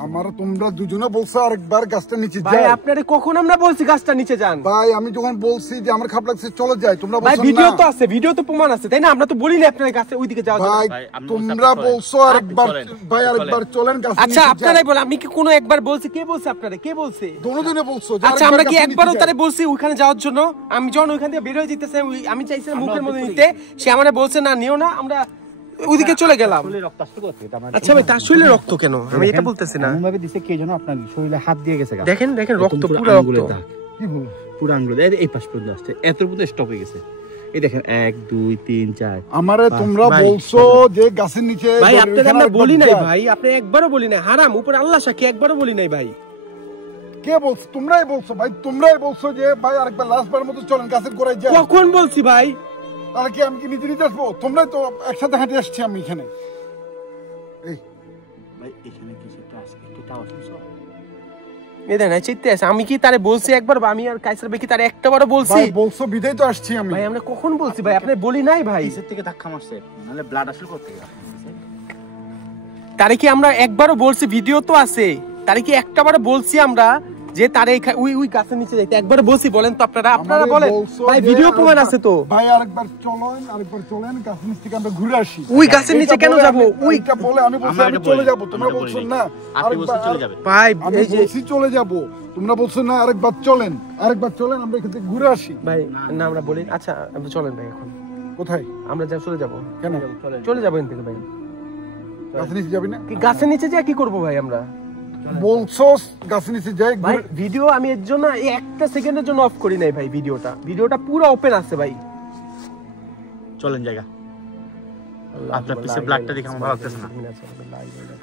আমার তোমরা দুজনে বলছো আরেকবার গাছটা নিচে যাও। ভাই আপনারে কখন আমরা বলছি গাছটা নিচে যান? ভাই আমি যখন বলছি যে আমার খারাপ লাগছে চলে যাই, তোমরা বলছো ভাই ভিডিও তো আছে, ভিডিও তো প্রমাণ আছে, তাই না? আমরা তো বলিনি আপনার গাছে ওইদিকে যাওয়া যাবে। ভাই তোমরা বলছো আরেকবার, ভাই আরেকবার চলেন গাছটা নিচে। আচ্ছা আপনারাই বলেন, আমি কি কোনো একবার বলছি? কে বলছে আপনারে, কে বলছে? দুজনে বলছো। আচ্ছা আমরা কি একবারও তারে বলছি ওখানে যাওয়ার জন্য? আমি যখন ওইখান থেকে বের হয়ে যেতেছি, আমি চাইছিলাম মুখের মধ্যে নিতে, সে আমারে বলছে না নিও না, আমরা ওইদিকে চলে গেলাম। শরীরে রক্ত আসছে কোথা থেকে? আচ্ছা ভাই তার শরীরে রক্ত কেন? আমি এটা বলতেছি না। এমন ভাবে দিছে কে যেন আপনার শরীরে হাত দিয়ে গেছে। দেখেন দেখেন রক্ত, পুরো রক্ত। কি বলো? পুরো আঙ্গুলে এই পাশ পর্যন্ত আসছে, এত পর্যন্ত স্টপ হয়ে গেছে। এই দেখেন 1 2 3 4। আমারে তোমরা বলছো যে গাছের নিচে ভাই আপনাদের আমরা বলি নাই ভাই, আপনি একবারও বলি নাই। হারাম, উপর আল্লাহ সাক্ষী, একবারও বলি নাই ভাই। কে বলছো? তোমরাই বলছো ভাই, তোমরাই বলছো যে ভাই আরেকবার লাস্টবার মতো চলেন গাছের গোড়ায় যাই। কখন বলছি ভাই? তাহলে কি আমি কি নিজে নিজে আসবো? তোমরাই তো একসাথে হাঁটে আসছি আমি এখানে। এই ভাই এখানে কিছু একটা আছে, একটা আওয়াজ শুনছো? এই দেখেন চিত্তে আছে। আমি কি তারে বলছি একবার? আমি আর কাইসার ভাই কি তারে একটাবারও বলছি? ভাই বলছো বিদায় তো আসছি আমি। ভাই আমরা কখন বলছি ভাই? আপনি বলি নাই ভাই। কিসের থেকে ধাক্কা মারছে? নালে ব্লাড আসলে কোথা থেকে? তারে কি আমরা একবারও বলছি? ভিডিও তো আছে। তারে কি একটাবারও বলছি আমরা যে তারে ওই গাছের নিচে যাইতে? একবারও বলছি? বলেন তো আপনারা বলেন ভাই, ভিডিও প্রমাণ আছে তো। ভাই আরেকবার চলেন গাছের নিচ থেকে আমরা ঘুরে আসি। ওই গাছের নিচে কেন যাব? ওইটা বলে আমি বলছি আমি চলে যাব, তোমরা বলছো না আরেকবার চলে যাবে। ভাই আমি বলছি চলে যাব, তোমরা বলছো না আরেকবার চলেন আমরা এখান থেকে ঘুরে আসি। ভাই না আমরা বলি। আচ্ছা আমরা চলেন ভাই এখন। কোথায়? আমরা চলে যাব। কেন চলে যাবো এখান থেকে ভাই। গাছের নিচে যাবি না? কি গাছের নিচে যা কি করব ভাই? আমরা বলছো গাছের নিচে যাই। ভাই ভিডিও আমি এর জন্য একটা সেকেন্ডের জন্য অফ করি নাই ভাই। ভিডিওটা পুরো ওপেন আছে ভাই। চলেন জায়গা। আপনার পিছে ব্লাডটা দেখে আমার ভালো লাগতেছে না।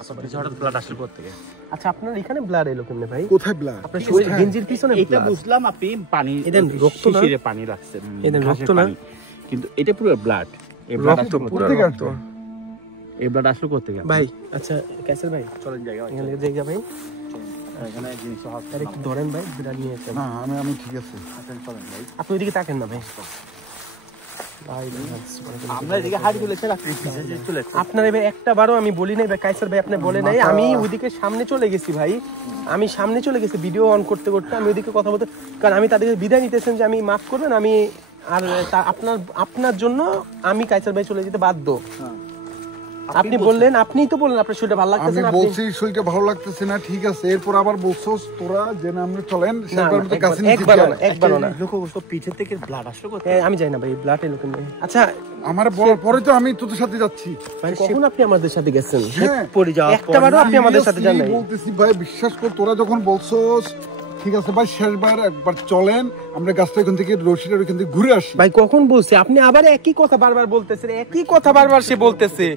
আপনার পিছে হঠাৎ ব্লাড আসলে কোথা থেকে? আচ্ছা আপনার এখানে ব্লাড এলো কেমনে ভাই? কোথায় ব্লাড? আপনার শরীর গেঞ্জির পিছনে এটা বুঝলাম আপনি পানি এদেন রক্ত না, শিশিরে পানি রাখছেন। এদেন রক্ত না, কিন্তু এটা পুরো ব্লাড। এই রক্ত পুরো রক্ত। এই ব্লাড আসলে কোথা থেকে ভাই? আচ্ছা কাইসার ভাই চলেন জায়গা। এখানে জায়গা ভাই, এখানে জিনিস হাত আরে একটু ধরেন ভাই, ব্লাড নিয়ে আসেন। না আমি ঠিক আছে। চলেন ভাই। আপনি ওইদিকে তাকান না ভাই। আমরা এদিকে হাত তুলেছে রাখছি চলে। আপনার এবার একটা বারও আমি বলি নাই ভাই। কাইসার ভাই আপনি বলে নাই। আমি ওইদিকে সামনে চলে গেছি ভাই। আমি সামনে চলে গেছি ভিডিও অন করতে করতে। আমি ওইদিকে কথা বলতে, কারণ আমি তাদেরকে বিদায় নিতেছেন যে আমি মাফ করবেন, আমি আর আপনার জন্য আমি কাইসার ভাই চলে যেতে বাধ্য। আপনি বললেন, আপনিই তো বললেন আপনার শরীরটা ভালো লাগতেছে না। আমি বলছি শরীরটা ভালো লাগতেছে না, ঠিক আছে। এরপর আবার বলছস তোরা যে না আমরা চলেন সেবার মতো গাছের নিচে যাই। একবারও না। লোক তো পিছে থেকে ব্লাড আসলো কোথা? আমি জানি না ভাই, ব্লাড এলো কেন? আচ্ছা আমার পরে তো আমি তোদের সাথে যাচ্ছি। ভাই কখন আপনি আমাদের সাথে গেছেন? পড়ে যাওয়া একটাবারও আপনি আমাদের সাথে যান নাই। বলতেছি ভাই বিশ্বাস কর, তোরা যখন বলছস ঠিক আছে ভাই শেষবার একবার চলেন আমরা গাছটা এখান থেকে রশিটার ওখান থেকে ঘুরে আসি। ভাই কখন বলছে? আপনি আবার একই কথা বারবার বলতেছেন, একই কথা বারবার সে বলতেছে।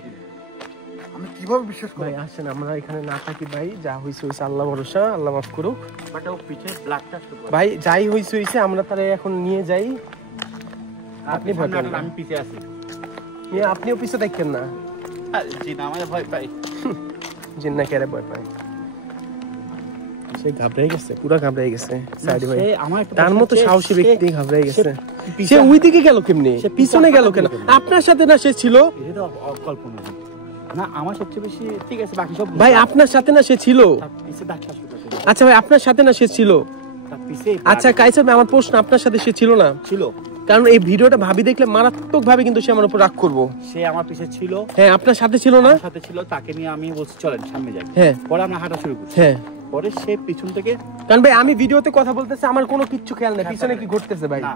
আমি কিভাবে বিশ্বাস করি? ভাই আসেন আমরা এখানে না থাকি ভাই, যা হইছে হইছে, আল্লাহ ভরসা, আল্লাহ মাফ করুক। বাট ও পিছে ব্লাডটা আসলো। ভাই যাই হইছে হইছে, আমরা তারে এখন নিয়ে যাই। আপনি ভয় পান না, আমি পিছে আছি। আপনিও পিছে দেখেন না। জি না আমাদের ভয় পাই। জিন্না কেরে ভয় পায়। সে ঘাবড়ে গেছে, পুরো ঘাবড়ে গেছে সাইদি ভাই। তার মতো সাহসী ব্যক্তি ঘাবড়ে গেছে। সে ওই দিকে গেল কেমনে? সে পিছনে গেল কেন? আপনার সাথে না সে ছিল? এটা কল্পনা না, আমার সবচেয়ে বেশি ঠিক আছে, বাকি সব ভাই আপনার সাথে না সে ছিল? পিছে ব্লাডটা আসলো। আচ্ছা ভাই আপনার সাথে না সে ছিল? তার পিছে আচ্ছা কাইসার ভাই আমার প্রশ্ন, আপনার সাথে সে ছিল না? ছিল। কারণ এই ভিডিওটা ভাবি দেখলে মারাত্মক ভাবে কিন্তু সে আমার উপর রাগ করবো। সে আমার পিছে ছিল। হ্যাঁ আপনার সাথে ছিল না? সাথে ছিল, তাকে নিয়ে আমি বলছি চলেন সামনে যাই। হ্যাঁ পরে আমরা হাঁটা শুরু করছি। হ্যাঁ পরে সে পিছন থেকে, কারণ ভাই আমি ভিডিওতে কথা বলতেছি, আমার কোনো কিচ্ছু খেয়াল নেই পিছনে কি ঘটতেছে ভাই। না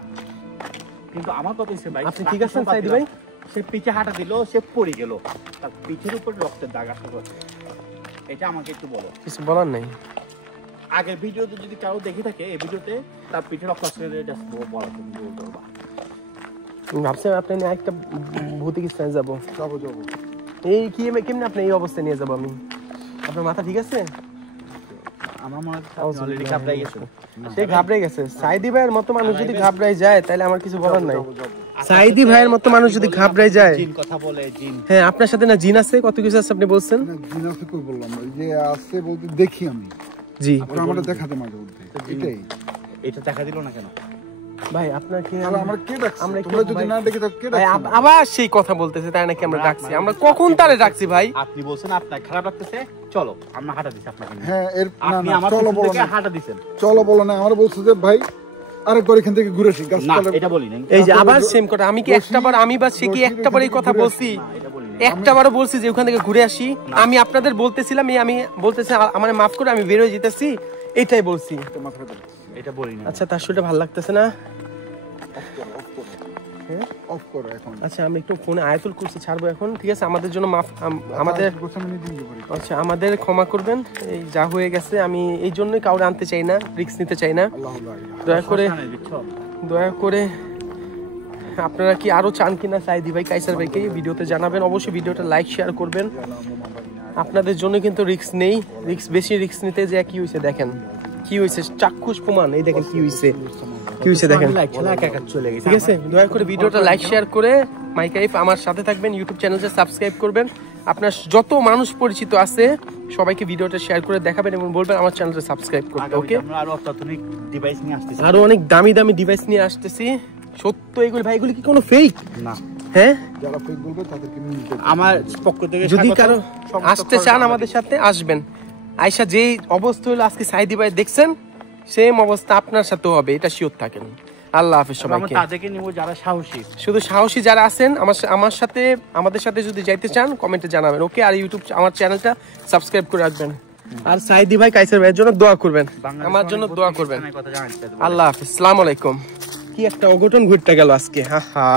কিন্তু আমার কথা হচ্ছে ভাই, আপনি ঠিক আছেন সাইদি ভাই? সে পিছে হাঁটা দিল, সে পড়ে গেল, তার পিঠের উপর রক্তের দাগ আসলো। এটা আমাকে একটু বলো। কিছু বলার নেই। আগের ভিডিওতে যদি কারো দেখে থাকে, এই ভিডিওতে তার পিঠে রক্ত আসলে জাস্ট বলা তুমি বলতে পারবা। ভাবছেন আপনি নিয়ে একটা ভৌতিক স্থানে যাবো? এই কি কেমনে আপনি এই অবস্থায় নিয়ে যাবো আমি? আপনার মাথা ঠিক আছে? আমার মনে হয় অলরেডি ঘাবড়ে গেছে। সে ঘাবড়ে গেছে। সাইদি ভাইয়ের মতো মানুষ যদি ঘাবড়ায় যায় তাহলে আমার কিছু বলার নাই। সাইদি ভাইয়ের মতো মানুষ যদি ঘাবড়ায় যায়, জিন কথা বলে, জিন। হ্যাঁ আপনার সাথে না জিন আছে, কত কিছু আছে আপনি বলছেন। জিন আছে কই বললাম, যে আছে বলতে দেখি আমি। জি ওরা আমাদের দেখাতে মাঝে মধ্যে। এটাই। এটা দেখা দিল না কেন? ভাই আপনাকে আমরা কে ডাকছি? তোমরা যদি না দেখে থাকো কে ভাই ডাকছি? আবার সেই কথা বলতেছে, তাই নাকি আমরা ডাকছি? আমরা কখন তারে ডাকছি ভাই? আপনি বলছেন আপনার খারাপ লাগতেছে, চলো আমরা হাঁটা দিছি আপনাকে নিয়ে। হ্যাঁ এর না আপনি না আমার চলো পিছন বলো থেকে না। হাঁটা দিছেন। চলো বলো না, আমরা বলছি যে ভাই আরেকবার এখান থেকে ঘুরে আসি না গাছপালা। এটা বলি নাই। এই যে আবার সেম কথা। আমি কি একটাবার, আমি বা সে কি একটাবার এই কথা বলছি? না এটা বলি নাই। একটাবারও বলছি যে ওখান থেকে ঘুরে আসি? আমি আপনাদের বলতেছিলাম, আমি বলতেছি আমার মাফ করে আমি বের হয়ে যেতেছি, এটাই বলছি। এটা বলি নাই। আচ্ছা তার শরীরটা ভালো লাগতেছে না? হ্যাঁ অফ করো এখন। আচ্ছা আমি একটু ফোনে আয়াতুল কুরসি ছাড়বো এখন, ঠিক আছে? আমাদের জন্য মাফ, আমাদের আচ্ছা আমাদের ক্ষমা করবেন, এই যা হয়ে গেছে। আমি এই জন্যই কাউরে আনতে চাই না, রিস্ক নিতে চাই না। দয়া করে আপনারা কি আরো চান কিনা সাইদি ভাই কায়সার ভাইকে ভিডিওতে জানাবেন। অবশ্যই ভিডিওটা লাইক শেয়ার করবেন। আপনাদের জন্য কিন্তু রিস্ক নেই, বেশি রিস্ক নিতে যে কি হয়েছে দেখেন, কি হয়েছে চাক্ষুষ প্রমাণ। এই দেখেন কি হয়েছে দেখেন, ঠিক আছে? দয়া করে ভিডিওটা লাইক শেয়ার করে মাইকাইফ আমার সাথে থাকবেন, ইউটিউব চ্যানেলটা সাবস্ক্রাইব করবেন। আপনার যত মানুষ পরিচিত আছে সবাইকে ভিডিওটা শেয়ার করে দেখাবেন এবং বলবেন আমার চ্যানেলটা সাবস্ক্রাইব করতে। ওকে, আরো অনেক দামি দামি ডিভাইস নিয়ে আসতেছি। সত্য এগুলো ভাই, এগুলো কি কোনো ফেক না? হ্যাঁ, যারা ফেক বলবে তাদেরকে আমার পক্ষ থেকে যদি কারো আসতে চান আমাদের সাথে আসবেন। আয়শা যেই অবস্থা হলো আজকে সাইদি ভাই দেখছেন, সেম অবস্থা আপনার সাথেও হবে, এটা শিওর থাকেন। আল্লাহ হাফেজ সবাইকে। তাদেরকে নিব যারা সাহসী, শুধু সাহসী যারা আছেন আমার সাথে, আমাদের সাথে যদি যাইতে চান কমেন্টে জানাবেন। ওকে, আর ইউটিউব আমার চ্যানেলটা সাবস্ক্রাইব করে রাখবেন। আর সাইদি ভাই কায়সার ভাইয়ের জন্য দোয়া করবেন, আমার জন্য দোয়া করবেন। আল্লাহ হাফেজ, আসসালামু আলাইকুম। কি একটা অঘটন ঘটতে গেল আজকে, হা হা।